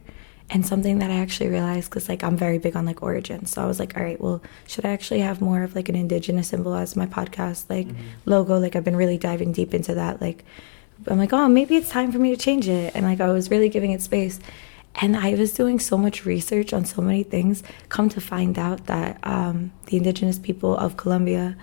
And something that I actually realized, because like I'm very big on like origin, so I was like, all right, well, should I actually have more of like an indigenous symbol as my podcast like logo? Like I've been really diving deep into that. Like I'm like, oh, maybe it's time for me to change it. And like I was really giving it space. And I was doing so much research on so many things, come to find out that the indigenous people of Colombia,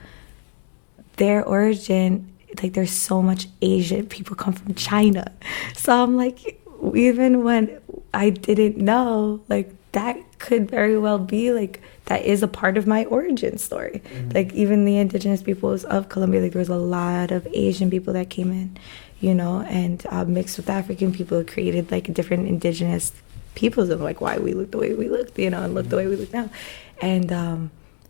their origin, like there's so much Asian people come from China. So I'm like, even when I didn't know, like that could very well be like, that is a part of my origin story. Like even the indigenous peoples of Colombia, like there was a lot of Asian people that came in, you know, and mixed with African people, created like different indigenous peoples, and like why we look the way we look, you know, and look the way we look now. And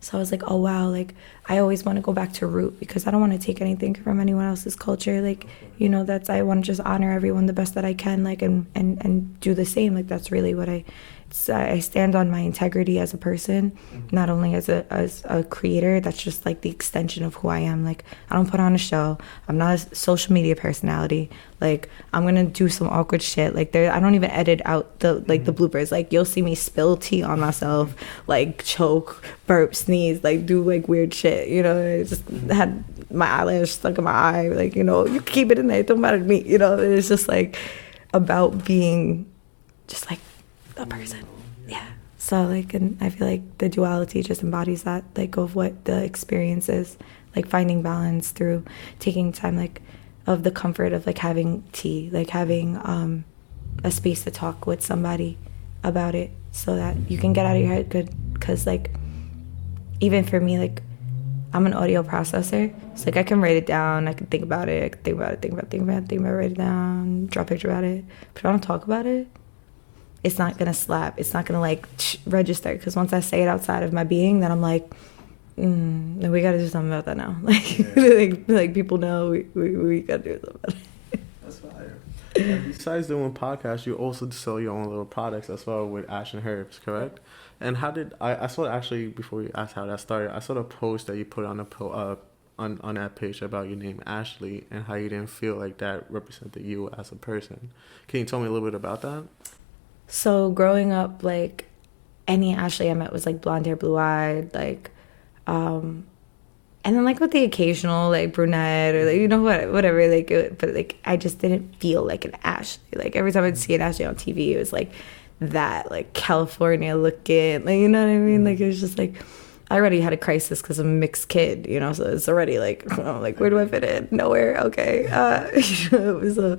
so I was like, oh wow, like I always want to go back to root, because I don't want to take anything from anyone else's culture. Like, you know, I want to just honor everyone the best that I can, like, and do the same. Like that's really what I stand on, my integrity as a person, not only as a creator. That's just like the extension of who I am. Like I don't put on a show. I'm not a social media personality. Like I'm gonna do some awkward shit. Like I don't even edit out the bloopers. Like you'll see me spill tea on myself, like choke, burp, sneeze, like do like weird shit. You know, I just had my eyelash stuck in my eye. Like, you know, you can keep it in there. It don't matter to me. You know, it's just like about being just like a person. Yeah. So like, and I feel like the duality just embodies that, like, of what the experience is, like finding balance through taking time, like of the comfort of like having tea, like having a space to talk with somebody about it, so that you can get out of your head. Good, because like even for me, like I'm an audio processor, so like I can write it down, I can think about it, I can think about it, write it down, draw a picture about it. But if I don't talk about it, it's not gonna slap. It's not gonna like register, because once I say it outside of my being, then I'm like, then we gotta do something about that now. Like, like people know we gotta do something about it. That's fire. And besides doing podcasts, you also sell your own little products as well with Ashesandherbs, correct? And how did I saw actually, before you asked how that started, I saw the post that you put on on that page about your name Ashley, and how you didn't feel like that represented you as a person. Can you tell me a little bit about that? So growing up, like any Ashley I met was like blonde hair, blue eyed, like, and then like with the occasional like brunette or like, you know, whatever, like, but like I just didn't feel like an Ashley. Like every time I'd see an Ashley on TV, it was like that, like California looking, like, you know what I mean? Like it was just like, I already had a crisis because I'm a mixed kid, you know, so it's already like, I'm like, where do I fit in? Nowhere. Okay. You know, it was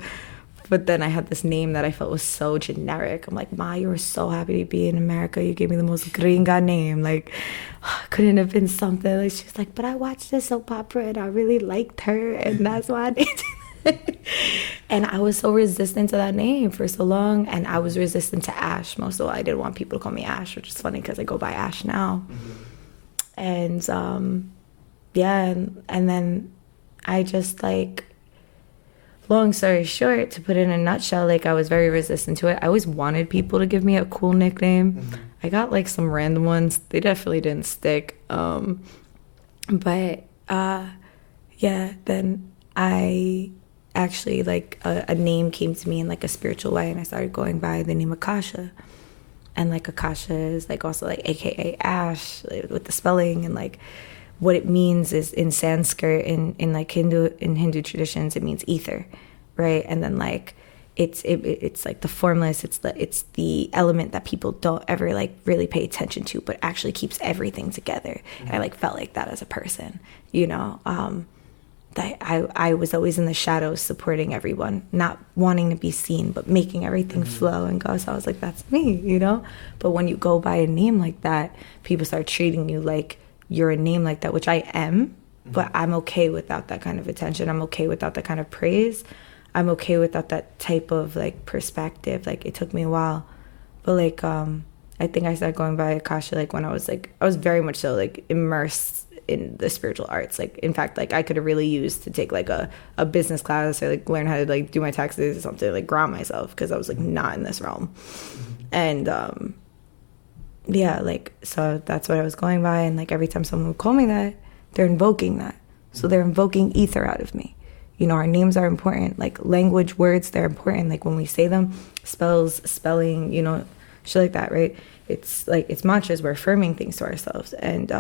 but then I had this name that I felt was so generic. I'm like, Ma, you were so happy to be in America. You gave me the most gringa name. Like, couldn't have been something. Like, she was like, but I watched this soap opera and I really liked her, and that's why I named it. And I was so resistant to that name for so long. And I was resistant to Ash. Most of all, I didn't want people to call me Ash, which is funny because I go by Ash now. And, yeah, and then I just, like, long story short, to put it in a nutshell, like I was very resistant to it. I always wanted people to give me a cool nickname. I got like some random ones. They definitely didn't stick. But yeah, then I actually like a name came to me in like a spiritual way, and I started going by the name Akasha. And like Akasha is like also like AKA Ash, like, with the spelling, and like what it means is in Sanskrit, in like Hindu traditions, it means ether, right? And then like it's like the formless, it's the element that people don't ever like really pay attention to, but actually keeps everything together. And I like felt like that as a person, you know. That I was always in the shadows, supporting everyone, not wanting to be seen, but making everything flow and go. So I was like, that's me, you know. But when you go by a name like that, people start treating you like you're a name like that, which I am, but I'm okay without that kind of attention. I'm okay without that kind of praise. I'm okay without that type of like perspective. Like it took me a while, but like I think I started going by Akasha like when I was very much so like immersed in the spiritual arts. Like in fact, like I could have really used to take like a business class or like learn how to like do my taxes or something, like ground myself, because I was like not in this realm. And yeah, like, so that's what I was going by. And like every time someone would call me that, they're invoking that. So they're invoking ether out of me. You know, our names are important. Like language, words, they're important. Like when we say them, spelling, you know, shit like that, right? It's like, it's mantras. We're affirming things to ourselves. And,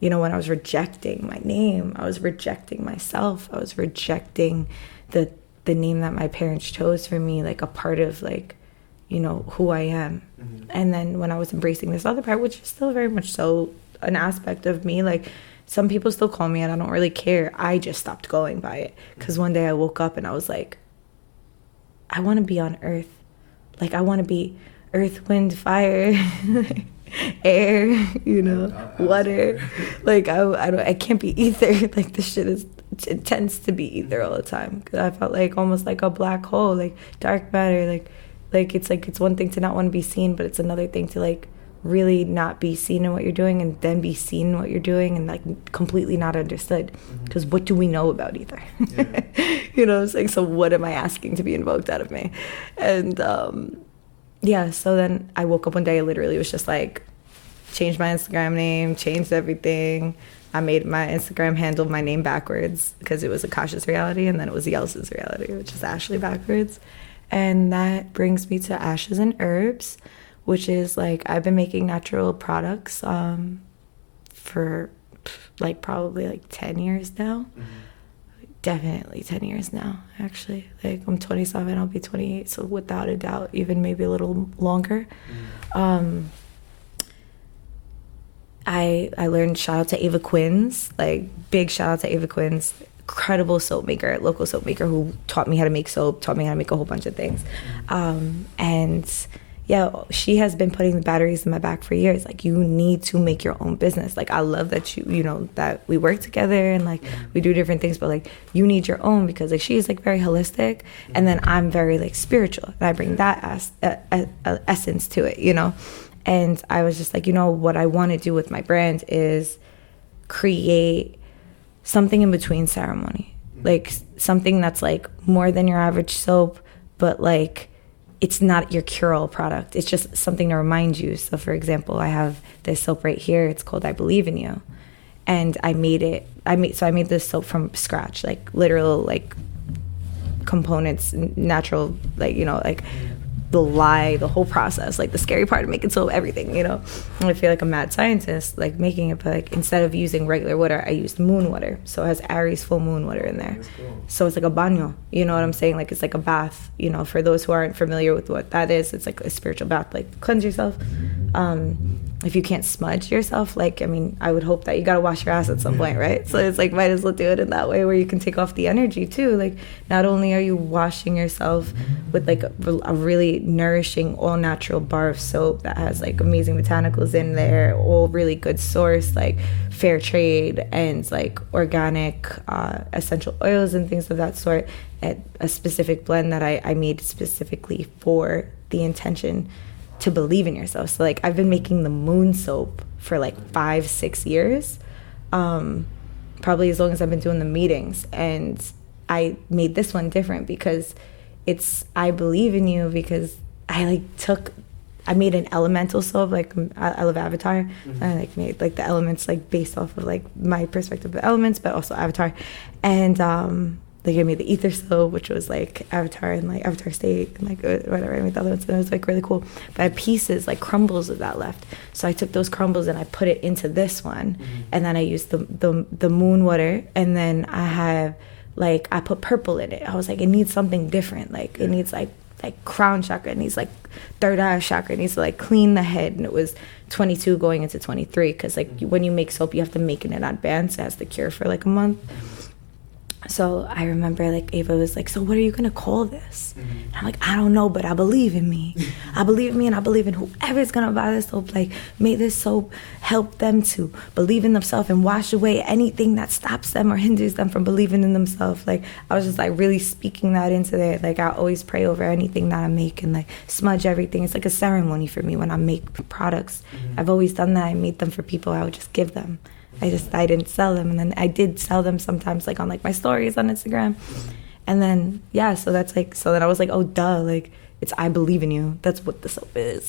you know, when I was rejecting my name, I was rejecting myself. I was rejecting the name that my parents chose for me, like a part of like, you know, who I am. And then when I was embracing this other part, which is still very much so an aspect of me, like some people still call me and I don't really care. I just stopped going by it. Because one day I woke up and I was like, I want to be on earth. Like I want to be, earth, wind, fire, air, you know, water. Like I can't be ether. Like this shit is, it tends to be ether all the time. Cause I felt like almost like a black hole, like dark matter. Like it's one thing to not want to be seen, but it's another thing to like really not be seen in what you're doing, and then be seen in what you're doing, and like completely not understood. Because what do we know about ether? Yeah. You know, it's like, so what am I asking to be invoked out of me? And yeah, so then I woke up one day, I literally was just like, changed my Instagram name, changed everything. I made my Instagram handle my name backwards because it was Akasha's reality, and then it was Yelsa's reality, which is Ashley backwards. And that brings me to Ashes and Herbs, which is like, I've been making natural products for like probably like 10 years now. Definitely 10 years now, actually. Like I'm 27, I'll be 28, so without a doubt, even maybe a little longer. I learned, shout out to Ava Quinns, like big shout out to Ava Quinns, incredible soap maker, local soap maker, who taught me how to make soap, taught me how to make a whole bunch of things. And yeah, she has been putting the batteries in my back for years. Like, you need to make your own business. Like, I love that you know, that we work together and like we do different things, but like you need your own, because like she's like very holistic, and then I'm very like spiritual, and I bring that essence to it, you know. And I was just like, you know, what I want to do with my brand is create something in between ceremony, like something that's like more than your average soap, but like it's not your cure-all product. It's just something to remind you. So for example, I have this soap right here. It's called I Believe in You. And I made this soap from scratch, like literal like components, natural, like, you know, like the whole process, like the scary part of making soap, everything, you know. And I feel like a mad scientist, like making it, but like instead of using regular water, I used moon water. So it has Aries full moon water in there. Cool. So it's like a baño, you know what I'm saying? Like it's like a bath, you know, for those who aren't familiar with what that is, it's like a spiritual bath, like cleanse yourself. If you can't smudge yourself, like, I mean, I would hope that you got to wash your ass at some point, right? So it's like, might as well do it in that way where you can take off the energy too. Like, not only are you washing yourself with like a really nourishing all natural bar of soap that has like amazing botanicals in there, all really good source, like fair trade and like organic essential oils and things of that sort, at a specific blend that I made specifically for the intention to believe in yourself. So like I've been making the moon soap for like 5-6 years, probably as long as I've been doing the meetings. And I made this one different because it's I Believe in You, because I made an elemental soap. Like I love Avatar. I like made like the elements like based off of like my perspective of elements, but also Avatar. And they gave me the ether soap, which was like Avatar and like Avatar State and like whatever. I made the other ones, and it was like really cool. But I had pieces, like crumbles of that left. So I took those crumbles and I put it into this one, and then I used the moon water, and then I put purple in it. I was like, it needs something different. Like it needs like crown chakra, it needs like third eye chakra, it needs to like clean the head. And it was 22 going into 23, because like when you make soap, you have to make it in advance. It has to cure for like a month. So I remember like Ava was like, so what are you going to call this? And I'm like, I don't know, but I believe in me. I believe in me, and I believe in whoever's going to buy this soap. Like, may this soap help them to believe in themselves and wash away anything that stops them or hinders them from believing in themselves. Like, I was just like really speaking that into there. Like, I always pray over anything that I make and like smudge everything. It's like a ceremony for me when I make products. I've always done that. I made them for people. I would just give them. I didn't sell them, and then I did sell them sometimes like on like my stories on Instagram. And then yeah, so that's like, so then I was like, oh duh, like it's I Believe in You. That's what the soap is.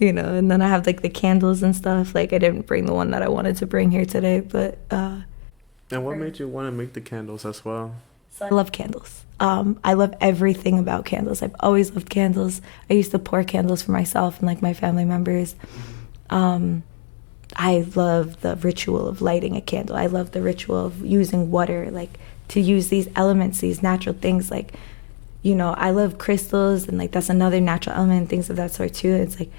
You know. And then I have like the candles and stuff. Like I didn't bring the one that I wanted to bring here today, but and what made you want to make the candles as well? So I love candles. I love everything about candles. I've always loved candles. I used to pour candles for myself and like my family members. I love the ritual of lighting a candle. I love the ritual of using water, like to use these elements, these natural things. Like, you know, I love crystals, and like that's another natural element, things of that sort too. It's like,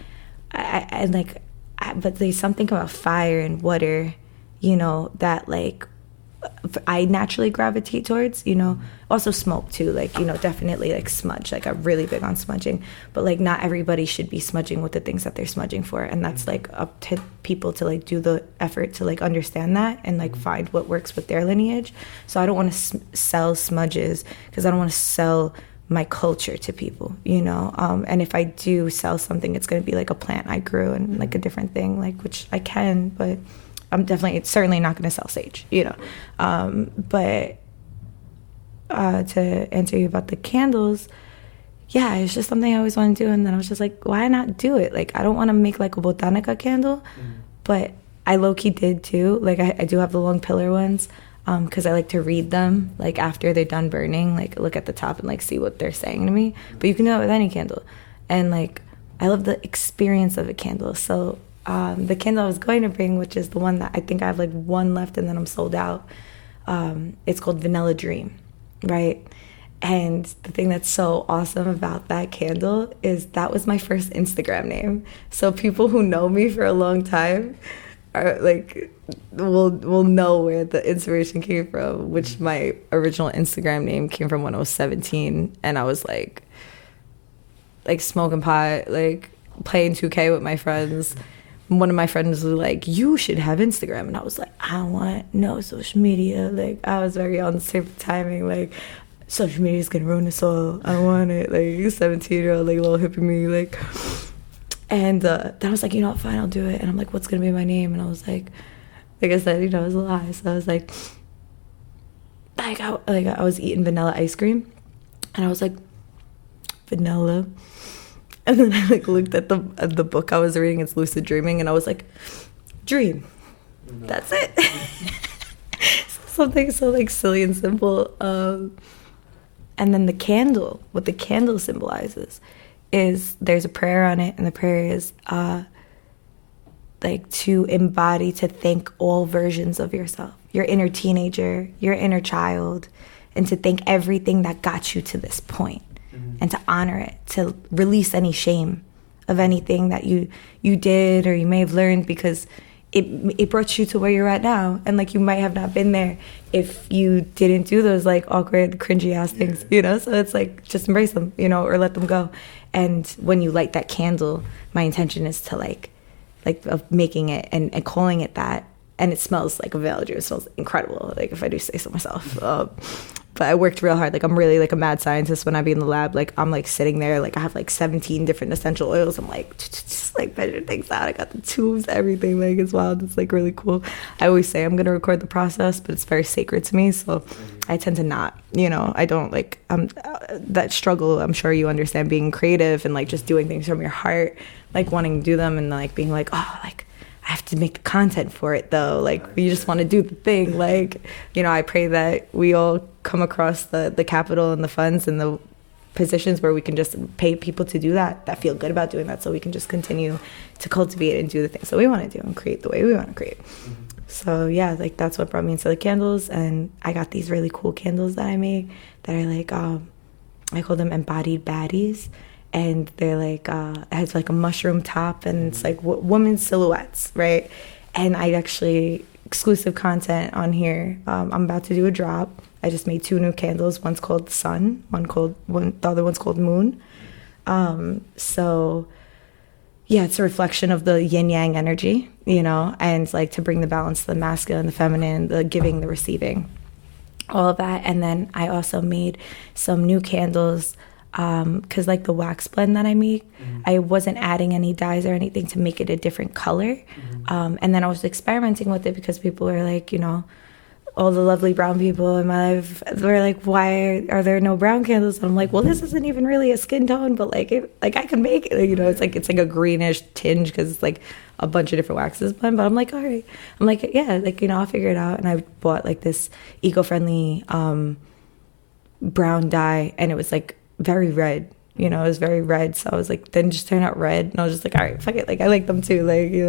but there's something about fire and water, you know, that like I naturally gravitate towards, you know. Also smoke too, like, you know, definitely like smudge. Like I'm really big on smudging, but like not everybody should be smudging with the things that they're smudging for, and that's like up to people to like do the effort to like understand that and like find what works with their lineage. So I don't want to sell smudges because I don't want to sell my culture to people, you know. And if I do sell something, it's going to be like a plant I grew and like a different thing, like, which I can, but it's certainly not going to sell sage, you know. But to answer you about the candles, yeah, it's just something I always wanted to do. And then I was just like, why not do it? Like, I don't want to make like a botanica candle, but I low-key did too. Like, I do have the long pillar ones because I like to read them, like, after they're done burning, like, look at the top and, like, see what they're saying to me. But you can do it with any candle. And, like, I love the experience of a candle. So the candle I was going to bring, which is the one that I think I have, like, one left and then I'm sold out, it's called Vanilla Dream, right? And the thing that's so awesome about that candle is that was my first Instagram name. So people who know me for a long time are like will know where the inspiration came from, which my original Instagram name came from when I was 17 and I was like smoking pot, like playing 2K with my friends. One of my friends was like, you should have Instagram. And I was like, I don't want no social media. Like, I was very on the same timing, like, social media is gonna ruin us all. I don't want it. Like, 17-year-old, like, little hippie me, like. And then I was like, you know what, fine, I'll do it. And I'm like, what's gonna be my name? And I was like I said, you know, it was a lie. So I was like I was eating vanilla ice cream, and I was like, vanilla. And then I like looked at the book I was reading. It's Lucid Dreaming, and I was like, dream. That's it. Something so like silly and simple. And then the candle, what the candle symbolizes is there's a prayer on it, and the prayer is like to embody, to thank all versions of yourself, your inner teenager, your inner child, and to thank everything that got you to this point, and to honor it, to release any shame of anything that you did or you may have learned, because it brought you to where you're at now. And like, you might have not been there if you didn't do those like awkward, cringy ass things, you know? So it's like, just embrace them, you know, or let them go. And when you light that candle, my intention is to like of making it and calling it that. And it smells like a vanilla dream. It smells incredible, like, if I do say so myself. But I worked real hard. Like, I'm really like a mad scientist when I be in the lab. Like, I'm like sitting there, like I have like 17 different essential oils. I'm like just like measuring things out. I got the tubes, everything. Like, it's wild. It's like really cool. I always say I'm gonna record the process, but it's very sacred to me. So I tend to not, you know, I don't like that struggle. I'm sure you understand, being creative and like just doing things from your heart, like wanting to do them and like being like, oh, like I have to make the content for it though. Like, you just want to do the thing. Like, you know, I pray that we all come across the capital and the funds and the positions where we can just pay people to do that feel good about doing that, so we can just continue to cultivate and do the things that we want to do and create the way we want to create. So yeah, like that's what brought me into the candles. And I got these really cool candles that I make that are like, I call them embodied baddies. And they're like, it has like a mushroom top, and it's like women's silhouettes, right? And I actually, exclusive content on here, I'm about to do a drop. I just made 2 new candles. One's called Sun, the other one's called Moon. So yeah, it's a reflection of the yin yang energy, you know, and like to bring the balance to the masculine, the feminine, the giving, the receiving, all of that. And then I also made some new candles, because like the wax blend that I make, I wasn't adding any dyes or anything to make it a different color. And then I was experimenting with it because people were like, you know, all the lovely brown people in my life were like, why are there no brown candles? And I'm like, well, this isn't even really a skin tone, but like I can make it, you know, it's like a greenish tinge because it's like a bunch of different waxes blend. But I'm like, all right, I'm like, yeah, like, you know, I'll figure it out. And I bought like this eco-friendly brown dye, and it was like very red, you know, it was very red. So I was like, then just turn out red. And I was just like, all right, fuck it, like I like them too, like, you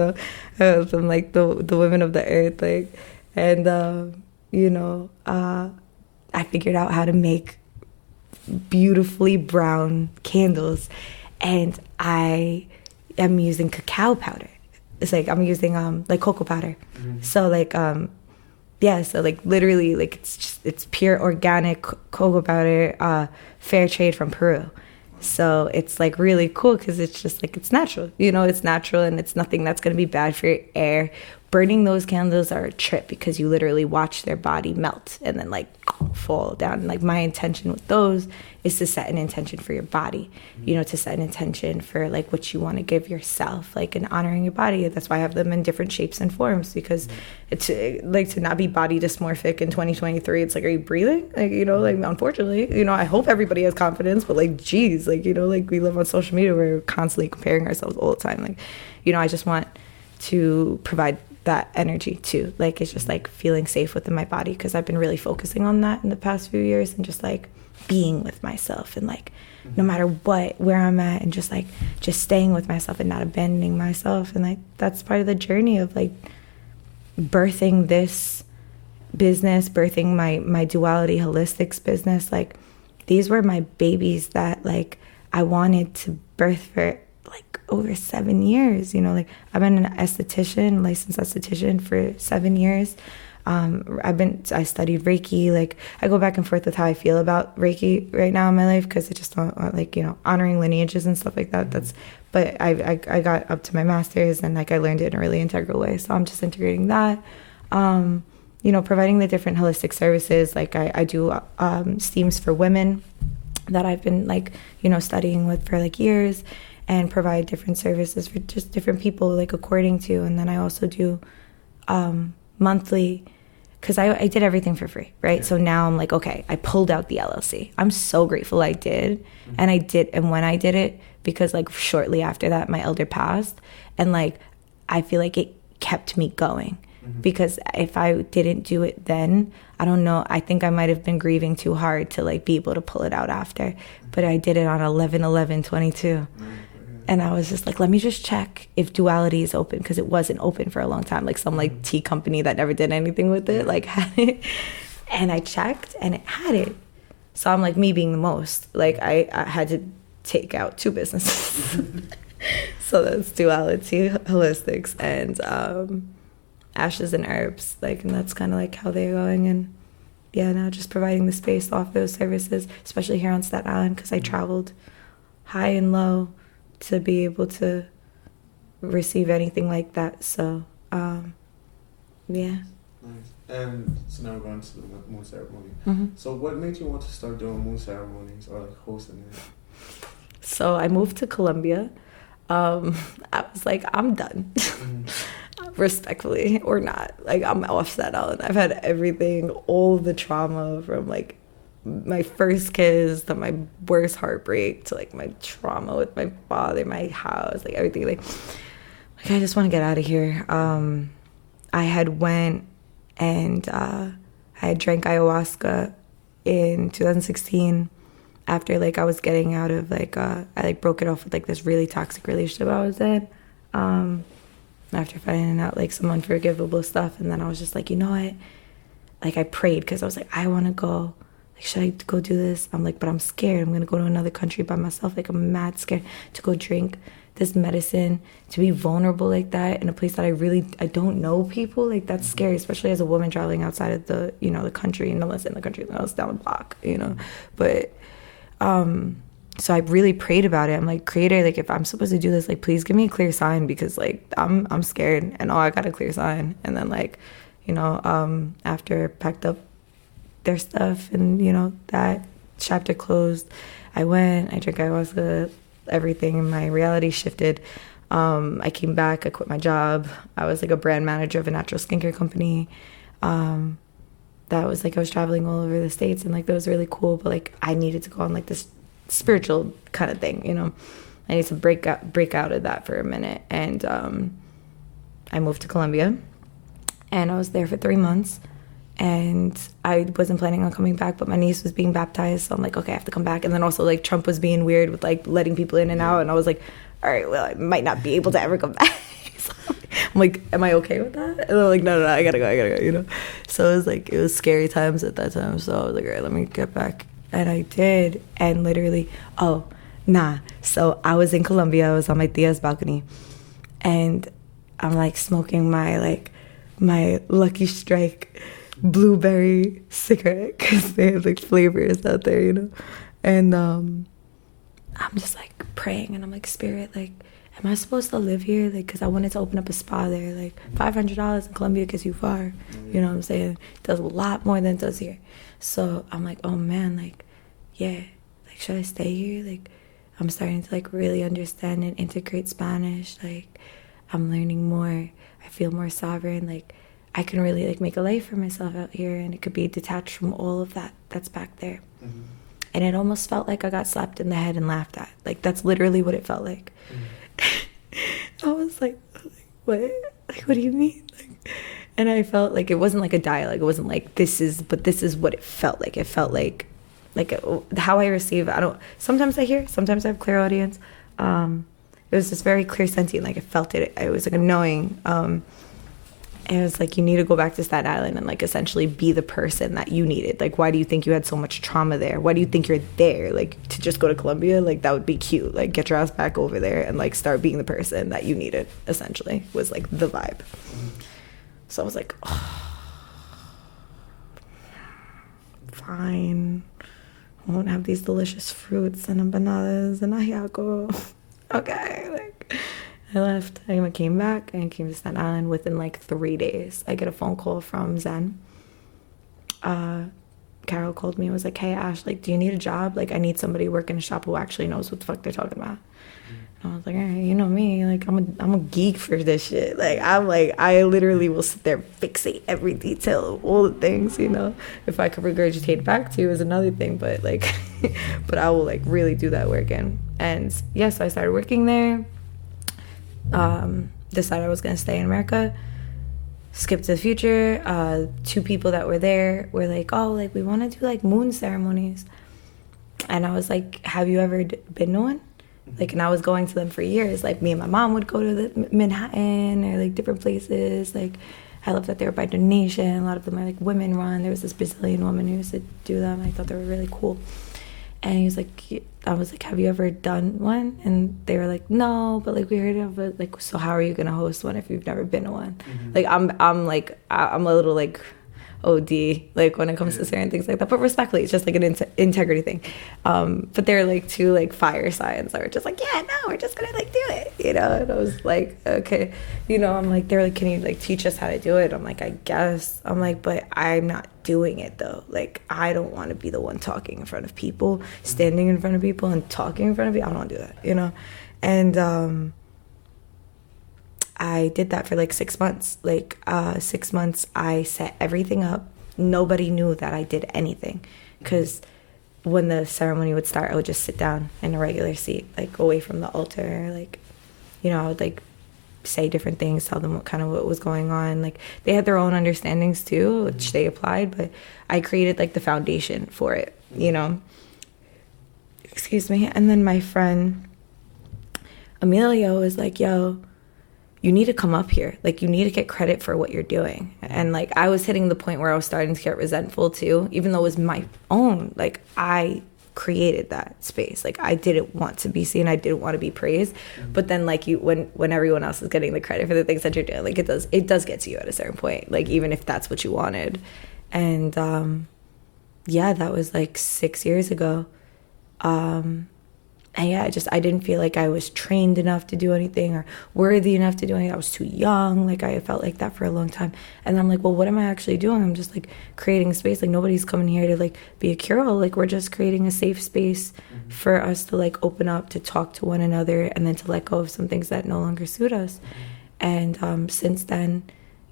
know, I'm like the women of the earth, like. And you know, I figured out how to make beautifully brown candles, and I am using cacao powder. It's like I'm using like cocoa powder. So like yeah, so like literally like it's pure organic cocoa powder, fair trade from Peru. So it's like really cool because it's just like it's natural, it's natural and it's nothing that's going to be bad for your air. Burning those candles are a trip because you literally watch their body melt and then like fall down. Like my intention with those is to set an intention for your body, to set an intention for like what you want to give yourself, like in honoring your body. That's why I have them in different shapes and forms, because it's like to not be body dysmorphic in 2023. It's like, are you breathing? Like, like unfortunately, I hope everybody has confidence, but like, geez, like, like we live on social media, we're constantly comparing ourselves all the time. Like, I just want to provide that energy too. Like, it's just like feeling safe within my body, because I've been really focusing on that in the past few years, and just like being with myself, and like no matter where I'm at, and just staying with myself and not abandoning myself. And like that's part of the journey of like birthing this business, birthing my duality holistics business. Like these were my babies that like I wanted to birth for like over 7 years. Like I've been an esthetician, licensed esthetician for 7 years. I studied Reiki. Like I go back and forth with how I feel about Reiki right now in my life, because I just don't like, honoring lineages and stuff like that. But I got up to my master's, and like I learned it in a really integral way. So I'm just integrating that. Providing the different holistic services. Like I do steams for women that I've been like, studying with for like years, and provide different services for just different people, like according to. And then I also do monthly, because I did everything for free, right? Yeah. So now I'm like, okay, I pulled out the LLC. I'm so grateful I did. Mm-hmm. And when I did it, because like shortly after that, my elder passed, and like, I feel like it kept me going. Mm-hmm. Because if I didn't do it then, I don't know, I think I might have been grieving too hard to like be able to pull it out after. Mm-hmm. But I did it on 11/11/22. Mm-hmm. And I was just like, let me just check if Duality is open, because it wasn't open for a long time. Like some like tea company that never did anything with it, like had it. And I checked and it had it. So I'm like, me being the most, like I had to take out 2 businesses. So that's Duality Holistics and Ashesandherbs. Like, and that's kind of like how they're going. And yeah, now just providing the space off those services, especially here on Staten Island, because I traveled high and low to be able to receive anything like that. So, yeah. Nice. And so now we're going to the moon ceremony. Mm-hmm. So what made you want to start doing moon ceremonies or like hosting it? So I moved to Colombia. I was like, I'm done. Mm-hmm. Respectfully or not. Like, I'm off Staten Island. I've had everything, all the trauma from like my first kiss to my worst heartbreak to like my trauma with my father, my house, like everything. Like I just want to get out of here. I had went and I had drank ayahuasca in 2016 after like I was getting out of like I like broke it off with like this really toxic relationship I was in. After finding out like some unforgivable stuff, and then I was just like, you know what? Like I prayed, because I was like, I want to go. Should I go do this? I'm like, but I'm scared. I'm going to go to another country by myself. Like, I'm mad scared to go drink this medicine, to be vulnerable like that in a place that I don't know people. Like, that's scary, especially as a woman traveling outside of the, the country. No one's in the country, no one's down the block, But, so I really prayed about it. I'm like, Creator, like, if I'm supposed to do this, like, please give me a clear sign, because, like, I'm scared, and I got a clear sign. And then, like, after I packed up their stuff and that chapter closed, I went, I drank ayahuasca, everything in my reality shifted. I came back, I quit my job. I was like a brand manager of a natural skincare company. That was like, I was traveling all over the States, and like that was really cool, but like I needed to go on like this spiritual kind of thing, I need to break out of that for a minute. And I moved to Colombia, and I was there for 3 months. And I wasn't planning on coming back, but my niece was being baptized, so I'm like, okay, I have to come back. And then also, like, Trump was being weird with, like, letting people in and out, and I was like, all right, well, I might not be able to ever come back. So I'm like, am I okay with that? And they're like, no, I gotta go, So it was scary times at that time, so I was like, all right, let me get back. And I did, and literally, so I was in Colombia, I was on my tia's balcony, and I'm, like, smoking my Lucky Strike blueberry cigarette because they have like flavors out there, you know. And I'm just like praying, and I'm like, Spirit, like, am I supposed to live here? Like, because I wanted to open up a spa there. Like, $500 in Colombia gets you far. You know what I'm saying? It does a lot more than it does here. So I'm like, oh man, like, yeah, like, should I stay here? Like, I'm starting to like really understand and integrate Spanish. Like, I'm learning more. I feel more sovereign. Like, I can really like make a life for myself out here, and it could be detached from all of that that's back there. Mm-hmm. And it almost felt like I got slapped in the head and laughed at. Like, that's literally what it felt like. Mm-hmm. I was like, what? Like, what do you mean? Like, and I felt like it wasn't like a dialogue. It wasn't like this is what it felt like. It felt like how I receive. Sometimes I hear, sometimes I have clairaudience. It was just very clear sentient. Like, I felt it. It was like a knowing. And it was like, you need to go back to Staten Island and like essentially be the person that you needed. Like, why do you think you had so much trauma there? Why do you think you're there? Like, to just go to Colombia, like, that would be cute. Like, get your ass back over there and like start being the person that you needed, essentially, was like the vibe. So I was like, oh, fine. I won't have these delicious fruits and empanadas and ajiaco. Okay, like, I left. I came back and came to Staten Island. Within like 3 days, I get a phone call from Zen. Carol called me and was like, hey, Ash, like, do you need a job? Like, I need somebody to work in a shop who actually knows what the fuck they're talking about. And I was like, all right, you know me. Like, I'm a geek for this shit. Like, I literally will sit there, fixate every detail of all the things, you know. If I could regurgitate back to you is another thing, but like, but I will like really do that work in. And yes, so I started working there. Decided I was going to stay in America. Skip to the future. 2 people that were there were like, oh, like, we want to do like moon ceremonies. And I was like, have you ever been to one? Like, and I was going to them for years. Like, me and my mom would go to the Manhattan or like different places. Like, I love that they were by donation. A lot of them are like women run. There was this Brazilian woman who used to do them. I thought they were really cool. And he was like, I was like, have you ever done one? And they were like, no, but like, we heard of it. Like, so how are you gonna host one if you've never been to one? Mm-hmm. Like, I'm a little like OD, like, when it comes to certain things like that, but respectfully, it's just like an integrity thing. But they're like 2 like fire signs that were just like, yeah, no, we're just gonna like do it, you know. And I was like, okay, you know. I'm like, they're like, can you like teach us how to do it? I'm like, I guess. I'm like, but I'm not doing it though. Like, I don't want to be the one talking in front of people, standing in front of people and talking in front of people. I don't want to do that, you know. And I did that for like 6 months. Like 6 months, I set everything up. Nobody knew that I did anything, because when the ceremony would start, I would just sit down in a regular seat, like away from the altar. Like, you know, I would like say different things, tell them what was going on. Like, they had their own understandings too, which they applied, but I created like the foundation for it, you know. Excuse me. And then my friend Amelia was like, yo, you need to come up here. Like, you need to get credit for what you're doing. And like, I was hitting the point where I was starting to get resentful too, even though it was my own. Like, I created that space. Like, I didn't want to be seen. I didn't want to be praised. But then like, when everyone else is getting the credit for the things that you're doing, like, it does get to you at a certain point. Like, even if that's what you wanted. And yeah, that was like 6 years ago. And yeah, I didn't feel like I was trained enough to do anything or worthy enough to do anything. I was too young. Like, I felt like that for a long time. And I'm like, well, what am I actually doing? I'm just like creating a space. Like, nobody's coming here to like be a cure-all. Like, we're just creating a safe space for us to like open up, to talk to one another, and then to let go of some things that no longer suit us. And since then,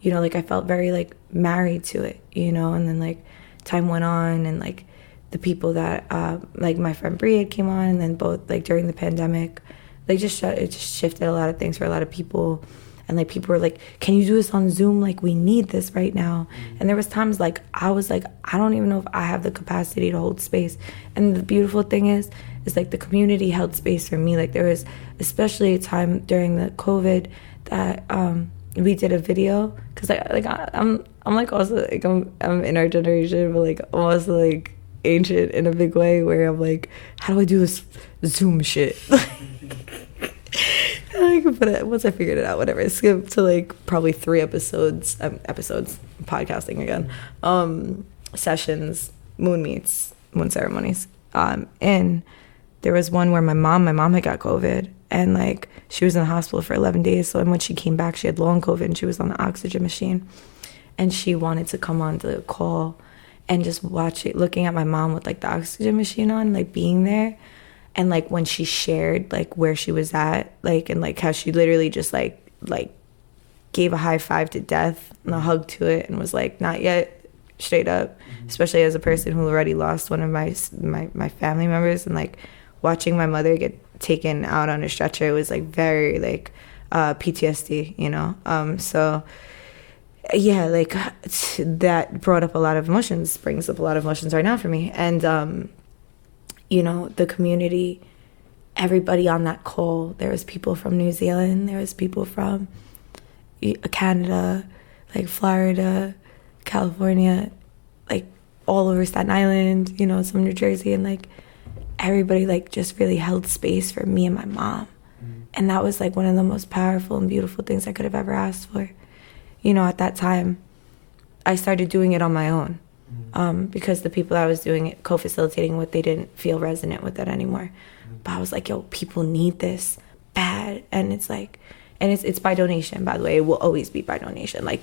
you know, like, I felt very like married to it, you know. And then like time went on, and like the people that like my friend Bria came on, and then both like during the pandemic, like it just shifted a lot of things for a lot of people. And like, people were like, can you do this on Zoom? Like, we need this right now. And there was times like I was like, I don't even know if I have the capacity to hold space. And the beautiful thing is like the community held space for me. Like, there was especially a time during the COVID that we did a video, because I'm like also like I'm in our generation, but like I'm also like ancient in a big way, where I'm like, how do I do this Zoom shit? I can put it once I figured it out. Whatever. I skipped to like probably 3 episodes. Podcasting again. Sessions, moon meets, moon ceremonies. And there was one where my mom had got COVID, and like she was in the hospital for 11 days. So when she came back, she had long COVID, and she was on the oxygen machine, and she wanted to come on the call and just watch it, looking at my mom with like the oxygen machine on, like being there. And like when she shared like where she was at, like, and like how she literally just like gave a high five to death and a hug to it, and was like, not yet, straight up. Especially as a person who already lost one of my family members, and like watching my mother get taken out on a stretcher was like very like PTSD, you know. So yeah, like that brought up a lot of emotions, brings up a lot of emotions right now for me. And you know, the community, everybody on that call, there was people from New Zealand, there was people from Canada, like Florida, California, like all over Staten Island, you know, some New Jersey, and like everybody like just really held space for me and my mom. And that was like one of the most powerful and beautiful things I could have ever asked for. You know, at that time, I started doing it on my own. Because the people I was doing it, co-facilitating with, they didn't feel resonant with it anymore. But I was like, yo, people need this bad. And it's like, and it's by donation, by the way. It will always be by donation. Like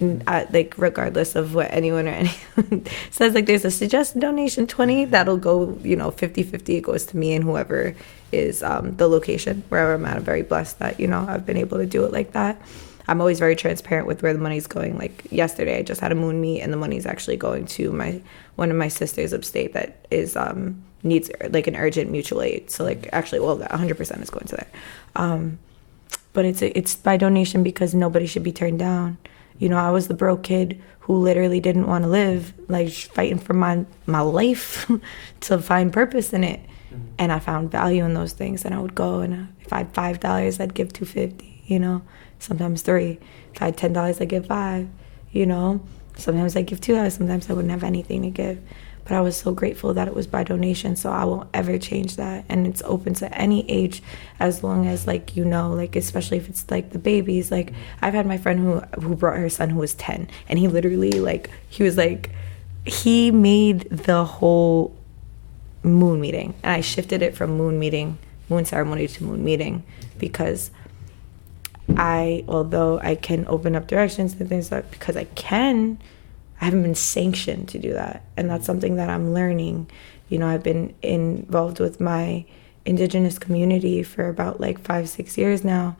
regardless of what anyone or anyone says, like there's a suggested donation, 20, that'll go, you know, 50-50. It goes to me and whoever is the location, wherever I'm at. I'm very blessed that, you know, I've been able to do it like that. I'm always very transparent with where the money's going. Like yesterday, I just had a moon meet, and the money's actually going to one of my sisters upstate that is needs like an urgent mutual aid. So like actually, well, 100% is going to there. But it's by donation, because nobody should be turned down. You know, I was the broke kid who literally didn't want to live, like fighting for my life to find purpose in it, and I found value in those things. And I would go, and if I had $5, I'd give $2.50. You know. Sometimes $3. If I had $10, I'd give $5, you know. Sometimes I'd give $2. Sometimes I wouldn't have anything to give. But I was so grateful that it was by donation, so I won't ever change that. And it's open to any age, as long as, like, you know, like, especially if it's, like, the babies. Like, I've had my friend who brought her son who was 10, and he literally, like, he made the whole moon meeting. And I shifted it from moon ceremony to moon meeting, because although I can open up directions and things like, because I haven't been sanctioned to do that. And that's something that I'm learning. You know, I've been involved with my indigenous community for about like 5-6 years now.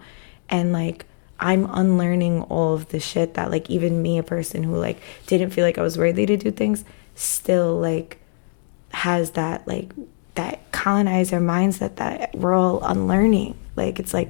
And like, I'm unlearning all of the shit that like, even me, a person who like didn't feel like I was worthy to do things, still like has that like that colonizer mindset that we're all unlearning. Like, it's like,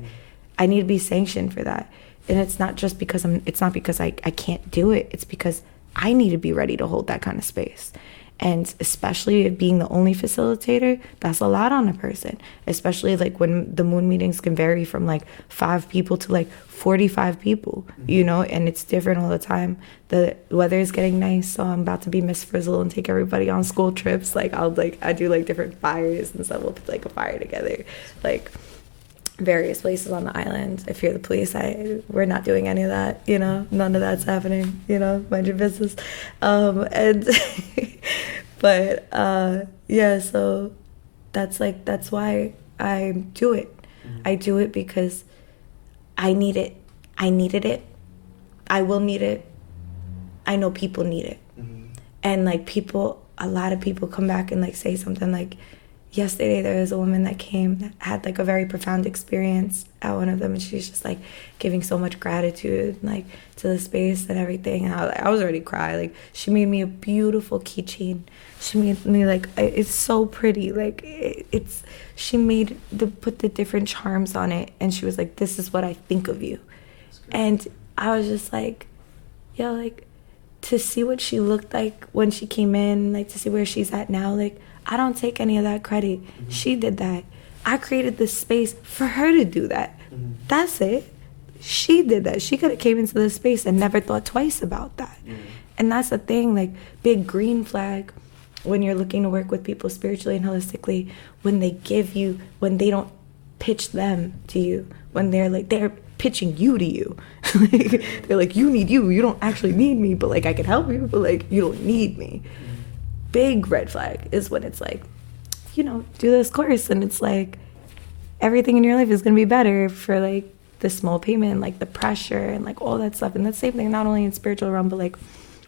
I need to be sanctioned for that. And it's not just because I can't do it. It's because I need to be ready to hold that kind of space. And especially being the only facilitator, that's a lot on a person. Especially like when the moon meetings can vary from like 5 people to like 45 people, you know, and it's different all the time. The weather is getting nice, so I'm about to be Miss Frizzle and take everybody on school trips. Like I do like different fires and stuff. We'll put like a fire together, like various places on the island. If you're the police, we're not doing any of that, you know. None of that's happening, you know. Mind your business. And but yeah, so that's why I do it. I do it because I need it. I needed it. I will need it. I know people need it. And like a lot of people come back and like say something like, yesterday there was a woman that came that had like a very profound experience at one of them, and she's just like giving so much gratitude like to the space and everything. And I was already crying. Like, she made me a beautiful keychain. She made me like, it's so pretty. Like she put the different charms on it, and she was like, this is what I think of you. And I was just like, yo, like to see what she looked like when she came in, like to see where she's at now, like I don't take any of that credit. She did that. I created this space for her to do that. That's it. She did that. She could have came into this space and never thought twice about that. And that's the thing, like, big green flag when you're looking to work with people spiritually and holistically, when they don't pitch them to you when they're pitching you to you. Like, they're like, you need you don't actually need me, but like I can help you, but like you don't need me. Big red flag is when it's like, you know, do this course and it's like everything in your life is going to be better for like the small payment and like the pressure and like all that stuff. And that's the same thing not only in spiritual realm but like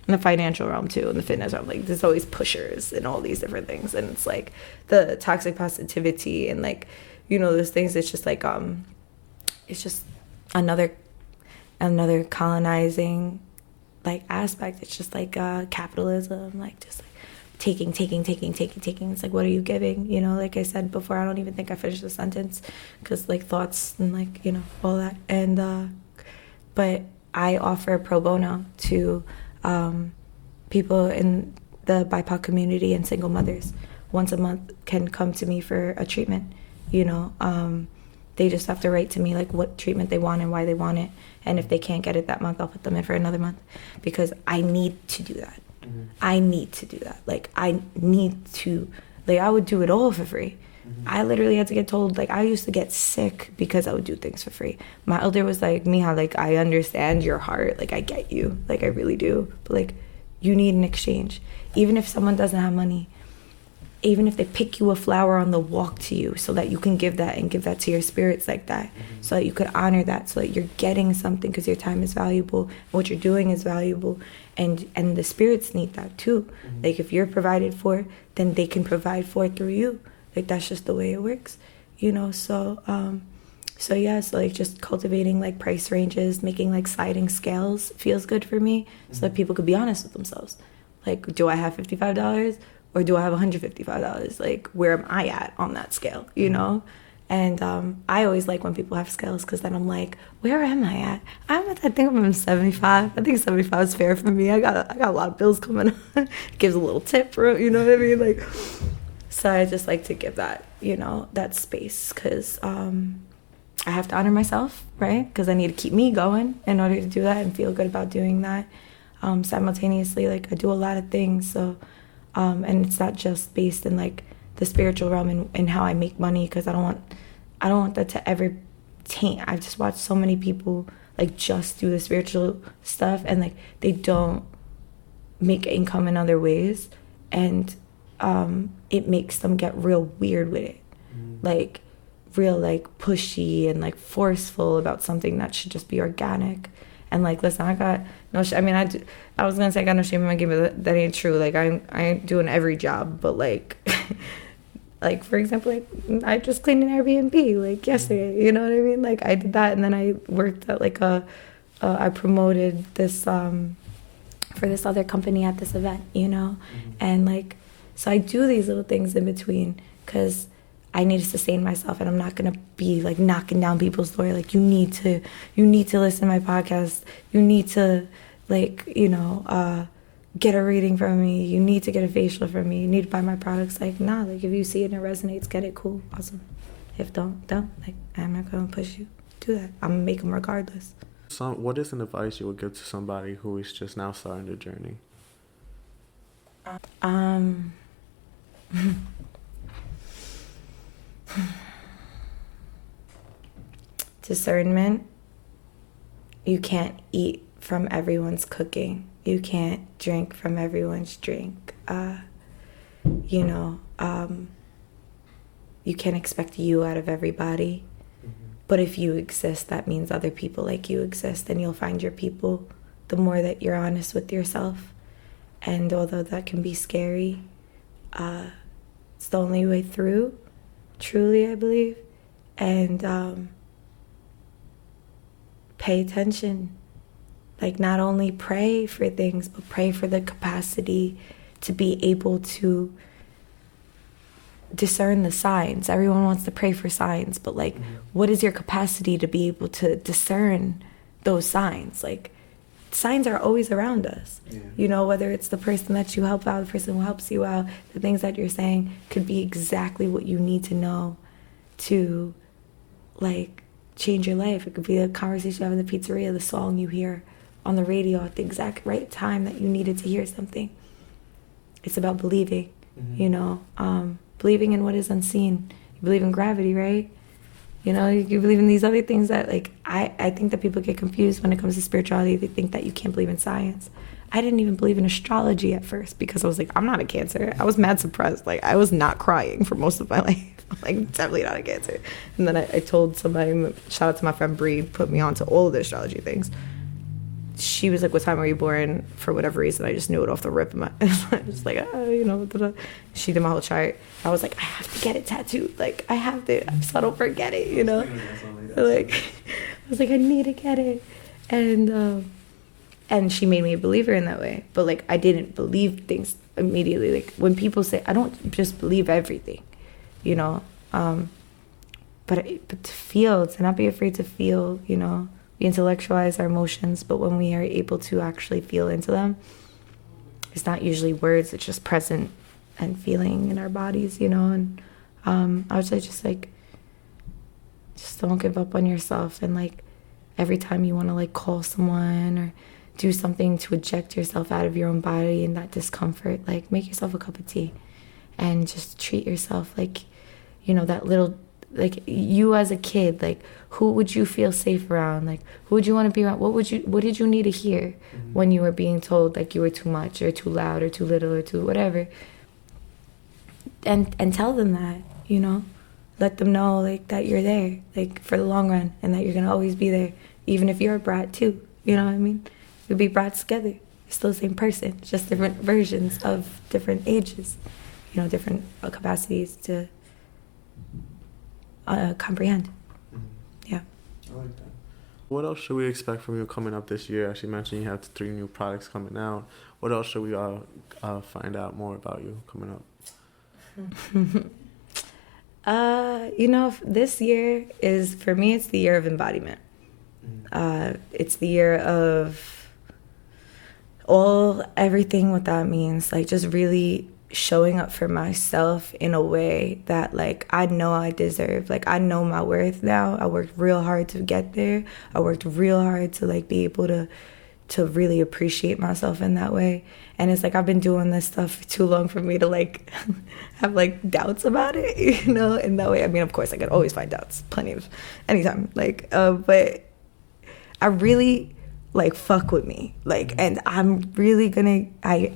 in the financial realm too, in the fitness realm. Like there's always pushers and all these different things, and it's like the toxic positivity and like, you know, those things. It's just like it's just another colonizing like aspect. It's just like capitalism, like just like taking. It's like, what are you giving? You know, like I said before, I don't even think I finished the sentence because like thoughts and like, you know, all that. And but I offer pro bono to people in the BIPOC community and single mothers. Once a month can come to me for a treatment. You know, they just have to write to me like what treatment they want and why they want it, and if they can't get it that month, I'll put them in for another month because I need to do that. I need to do that. Like I need to, like I would do it all for free. I literally had to get told, like I used to get sick because I would do things for free. My elder was like, Mija, like I understand your heart, like I get you, like I really do, but like you need an exchange. Even if someone doesn't have money, even if they pick you a flower on the walk to you so that you can give that and give that to your spirits like that, so that you could honor that, so that you're getting something because your time is valuable and what you're doing is valuable, and the spirits need that too. Like if you're provided for, then they can provide for through you. Like that's just the way it works, you know. So yeah, so like just cultivating like price ranges, making like sliding scales feels good for me, so that people could be honest with themselves. Like, do I have $55 or do I have $155? Like, where am I at on that scale, you know? And I always like when people have scales because then I'm like, where am I at? I think I'm 75. I think 75 is fair for me. I got a lot of bills coming on. Gives a little tip for it, you know what I mean? Like, so I just like to give that, you know, that space because I have to honor myself, right? Because I need to keep me going in order to do that and feel good about doing that. Simultaneously, like I do a lot of things, so and it's not just based in like the spiritual realm and how I make money, because I don't want that to ever taint. I've just watched so many people like just do the spiritual stuff and like they don't make income in other ways, and it makes them get real weird with it, like real like pushy and like forceful about something that should just be organic. And like, listen, I got no I was gonna say I got no shame in my game, but that ain't true. Like I ain't doing every job, but like like for example, like I just cleaned an Airbnb like yesterday, you know what I mean? Like I did that, and then I worked at like I promoted this for this other company at this event, you know? And like, so I do these little things in between because I need to sustain myself, and I'm not gonna be like knocking down people's door. Like you need to listen to my podcast. You need to like, you know, get a reading from me. You need to get a facial from me. You need to buy my products. Like, nah, like if you see it and it resonates, get it, cool, awesome. If don't. Like I'm not gonna push you. Do that. I'm gonna make them regardless. So what is an advice you would give to somebody who is just now starting their journey? Discernment. You can't eat from everyone's cooking. You can't drink from everyone's drink. You know, you can't expect you out of everybody. But if you exist, that means other people like you exist, and you'll find your people the more that you're honest with yourself. And although that can be scary, it's the only way through, truly, I believe. And pay attention. Like, not only pray for things, but pray for the capacity to be able to discern the signs. Everyone wants to pray for signs, but like, what is your capacity to be able to discern those signs? Like, signs are always around us. You know, whether it's the person that you help out, the person who helps you out, the things that you're saying could be exactly what you need to know to like change your life. It could be the conversation you have in the pizzeria, the song you hear on the radio at the exact right time that you needed to hear something. It's about believing, you know, believing in what is unseen. You believe in gravity, right? You know, you believe in these other things that, like, I think that people get confused when it comes to spirituality. They think that you can't believe in science. I didn't even believe in astrology at first because I was like, I'm not a Cancer. I was mad suppressed. Like, I was not crying for most of my life. I'm like, definitely not a Cancer. And then I told somebody, shout out to my friend Bree, put me on to all of the astrology things. She was like, what time were you born? For whatever reason, I just knew it off the rip of my, I was like, oh, you know, da-da. She did my whole chart. I was like, I have to get it tattooed. Like, I have to, so I don't forget it, you know? Like, I was like, I need to get it. And she made me a believer in that way. But, like, I didn't believe things immediately. Like, when people say, I don't just believe everything, you know? But to feel, to not be afraid to feel, you know? We intellectualize our emotions, but when we are able to actually feel into them, it's not usually words, it's just present and feeling in our bodies, you know? And I would say just don't give up on yourself. And, like, every time you want to, like, call someone or do something to eject yourself out of your own body and that discomfort, like, make yourself a cup of tea and just treat yourself like, you know, that little, like, you as a kid, like, who would you feel safe around? Like, who would you want to be around? What did you need to hear when you were being told, like, you were too much or too loud or too little or too whatever? And tell them that, you know? Let them know, like, that you're there, like, for the long run, and that you're going to always be there, even if you're a brat, too. You know what I mean? We'll be brats together. You're still the same person, just different versions of different ages, you know, different capacities to comprehend. Yeah. I like that. What else should we expect from you coming up this year? As you mentioned, you have 3 new products coming out. What else should we find out more about you coming up? You know, this year is, for me, it's the year of embodiment. It's the year of everything what that means, like, just really showing up for myself in a way that, like, I know I deserve. Like, I know my worth now. I worked real hard to get there. I worked real hard to, like, be able to really appreciate myself in that way. And it's like, I've been doing this stuff for too long for me to, like, have, like, doubts about it, you know, in that way. I mean, of course, I could always find doubts, plenty of, anytime, like, but I really, like, fuck with me, like, and I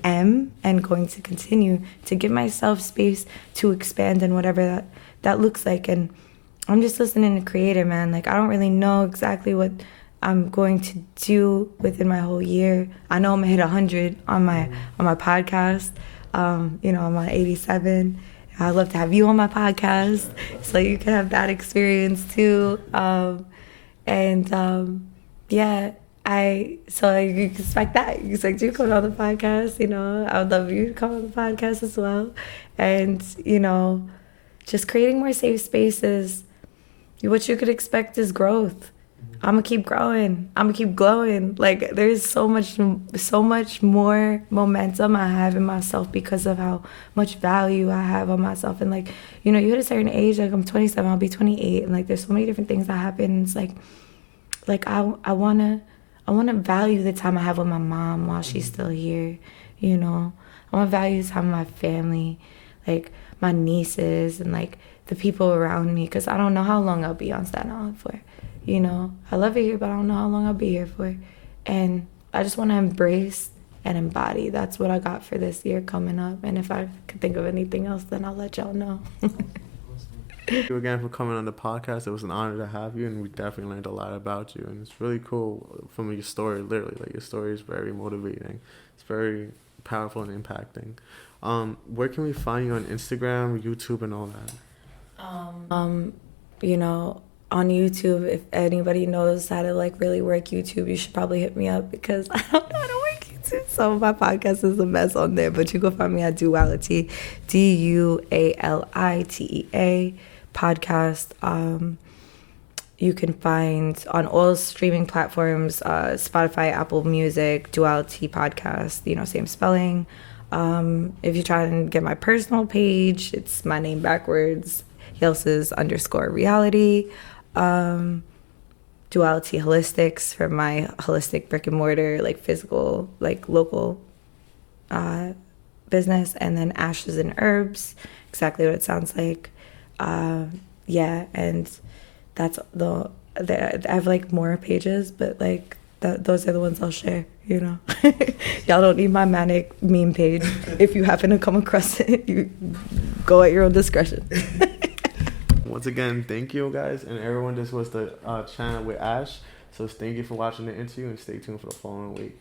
am going to continue to give myself space to expand and whatever that looks like. And I'm just listening to Creator, man. Like, I don't really know exactly what I'm going to do within my whole year. I know I'm gonna hit 100 on my podcast. You know, I'm on 87. I'd love to have you on my podcast so you can have that experience too. Yeah. So you can expect that. You expect you to come on the podcast, you know. I would love you to come on the podcast as well. And, you know, just creating more safe spaces. What you could expect is growth. I'm going to keep growing. I'm going to keep glowing. Like, there's so much more momentum I have in myself because of how much value I have on myself. And, like, you know, you hit a certain age, like, I'm 27, I'll be 28. And, like, there's so many different things that happen. And it's like I want to value the time I have with my mom while she's still here, you know. I want to value the time with my family, like, my nieces and, like, the people around me, because I don't know how long I'll be on Staten Island for. You know, I love it here, but I don't know how long I'll be here for. And I just want to embrace and embody. That's what I got for this year coming up. And if I could think of anything else, then I'll let y'all know. Thank you again for coming on the podcast. It was an honor to have you, and we definitely learned a lot about you. And it's really cool from your story, literally. Like, your story is very motivating. It's very powerful and impacting. Where can we find you on Instagram, YouTube, and all that? You know, on YouTube, if anybody knows how to, like, really work YouTube, you should probably hit me up, because I don't know how to work YouTube. So my podcast is a mess on there, but you can find me at Dualitea, Dualitea podcast. You can find on all streaming platforms, Spotify, Apple Music, Dualitea podcast, you know, same spelling. If you try and get my personal page, it's my name backwards, Yelses_reality. Dualitea Holistics for my holistic brick and mortar, like, physical, like, local business. And then Ashesandherbs, exactly what it sounds like. Yeah, and that's I have like more pages, but like those are the ones I'll share, you know. Y'all don't need my manic meme page. If you happen to come across it, you go at your own discretion. Once again, thank you guys and everyone. This was the channel with Ash. So thank you for watching the interview and stay tuned for the following week.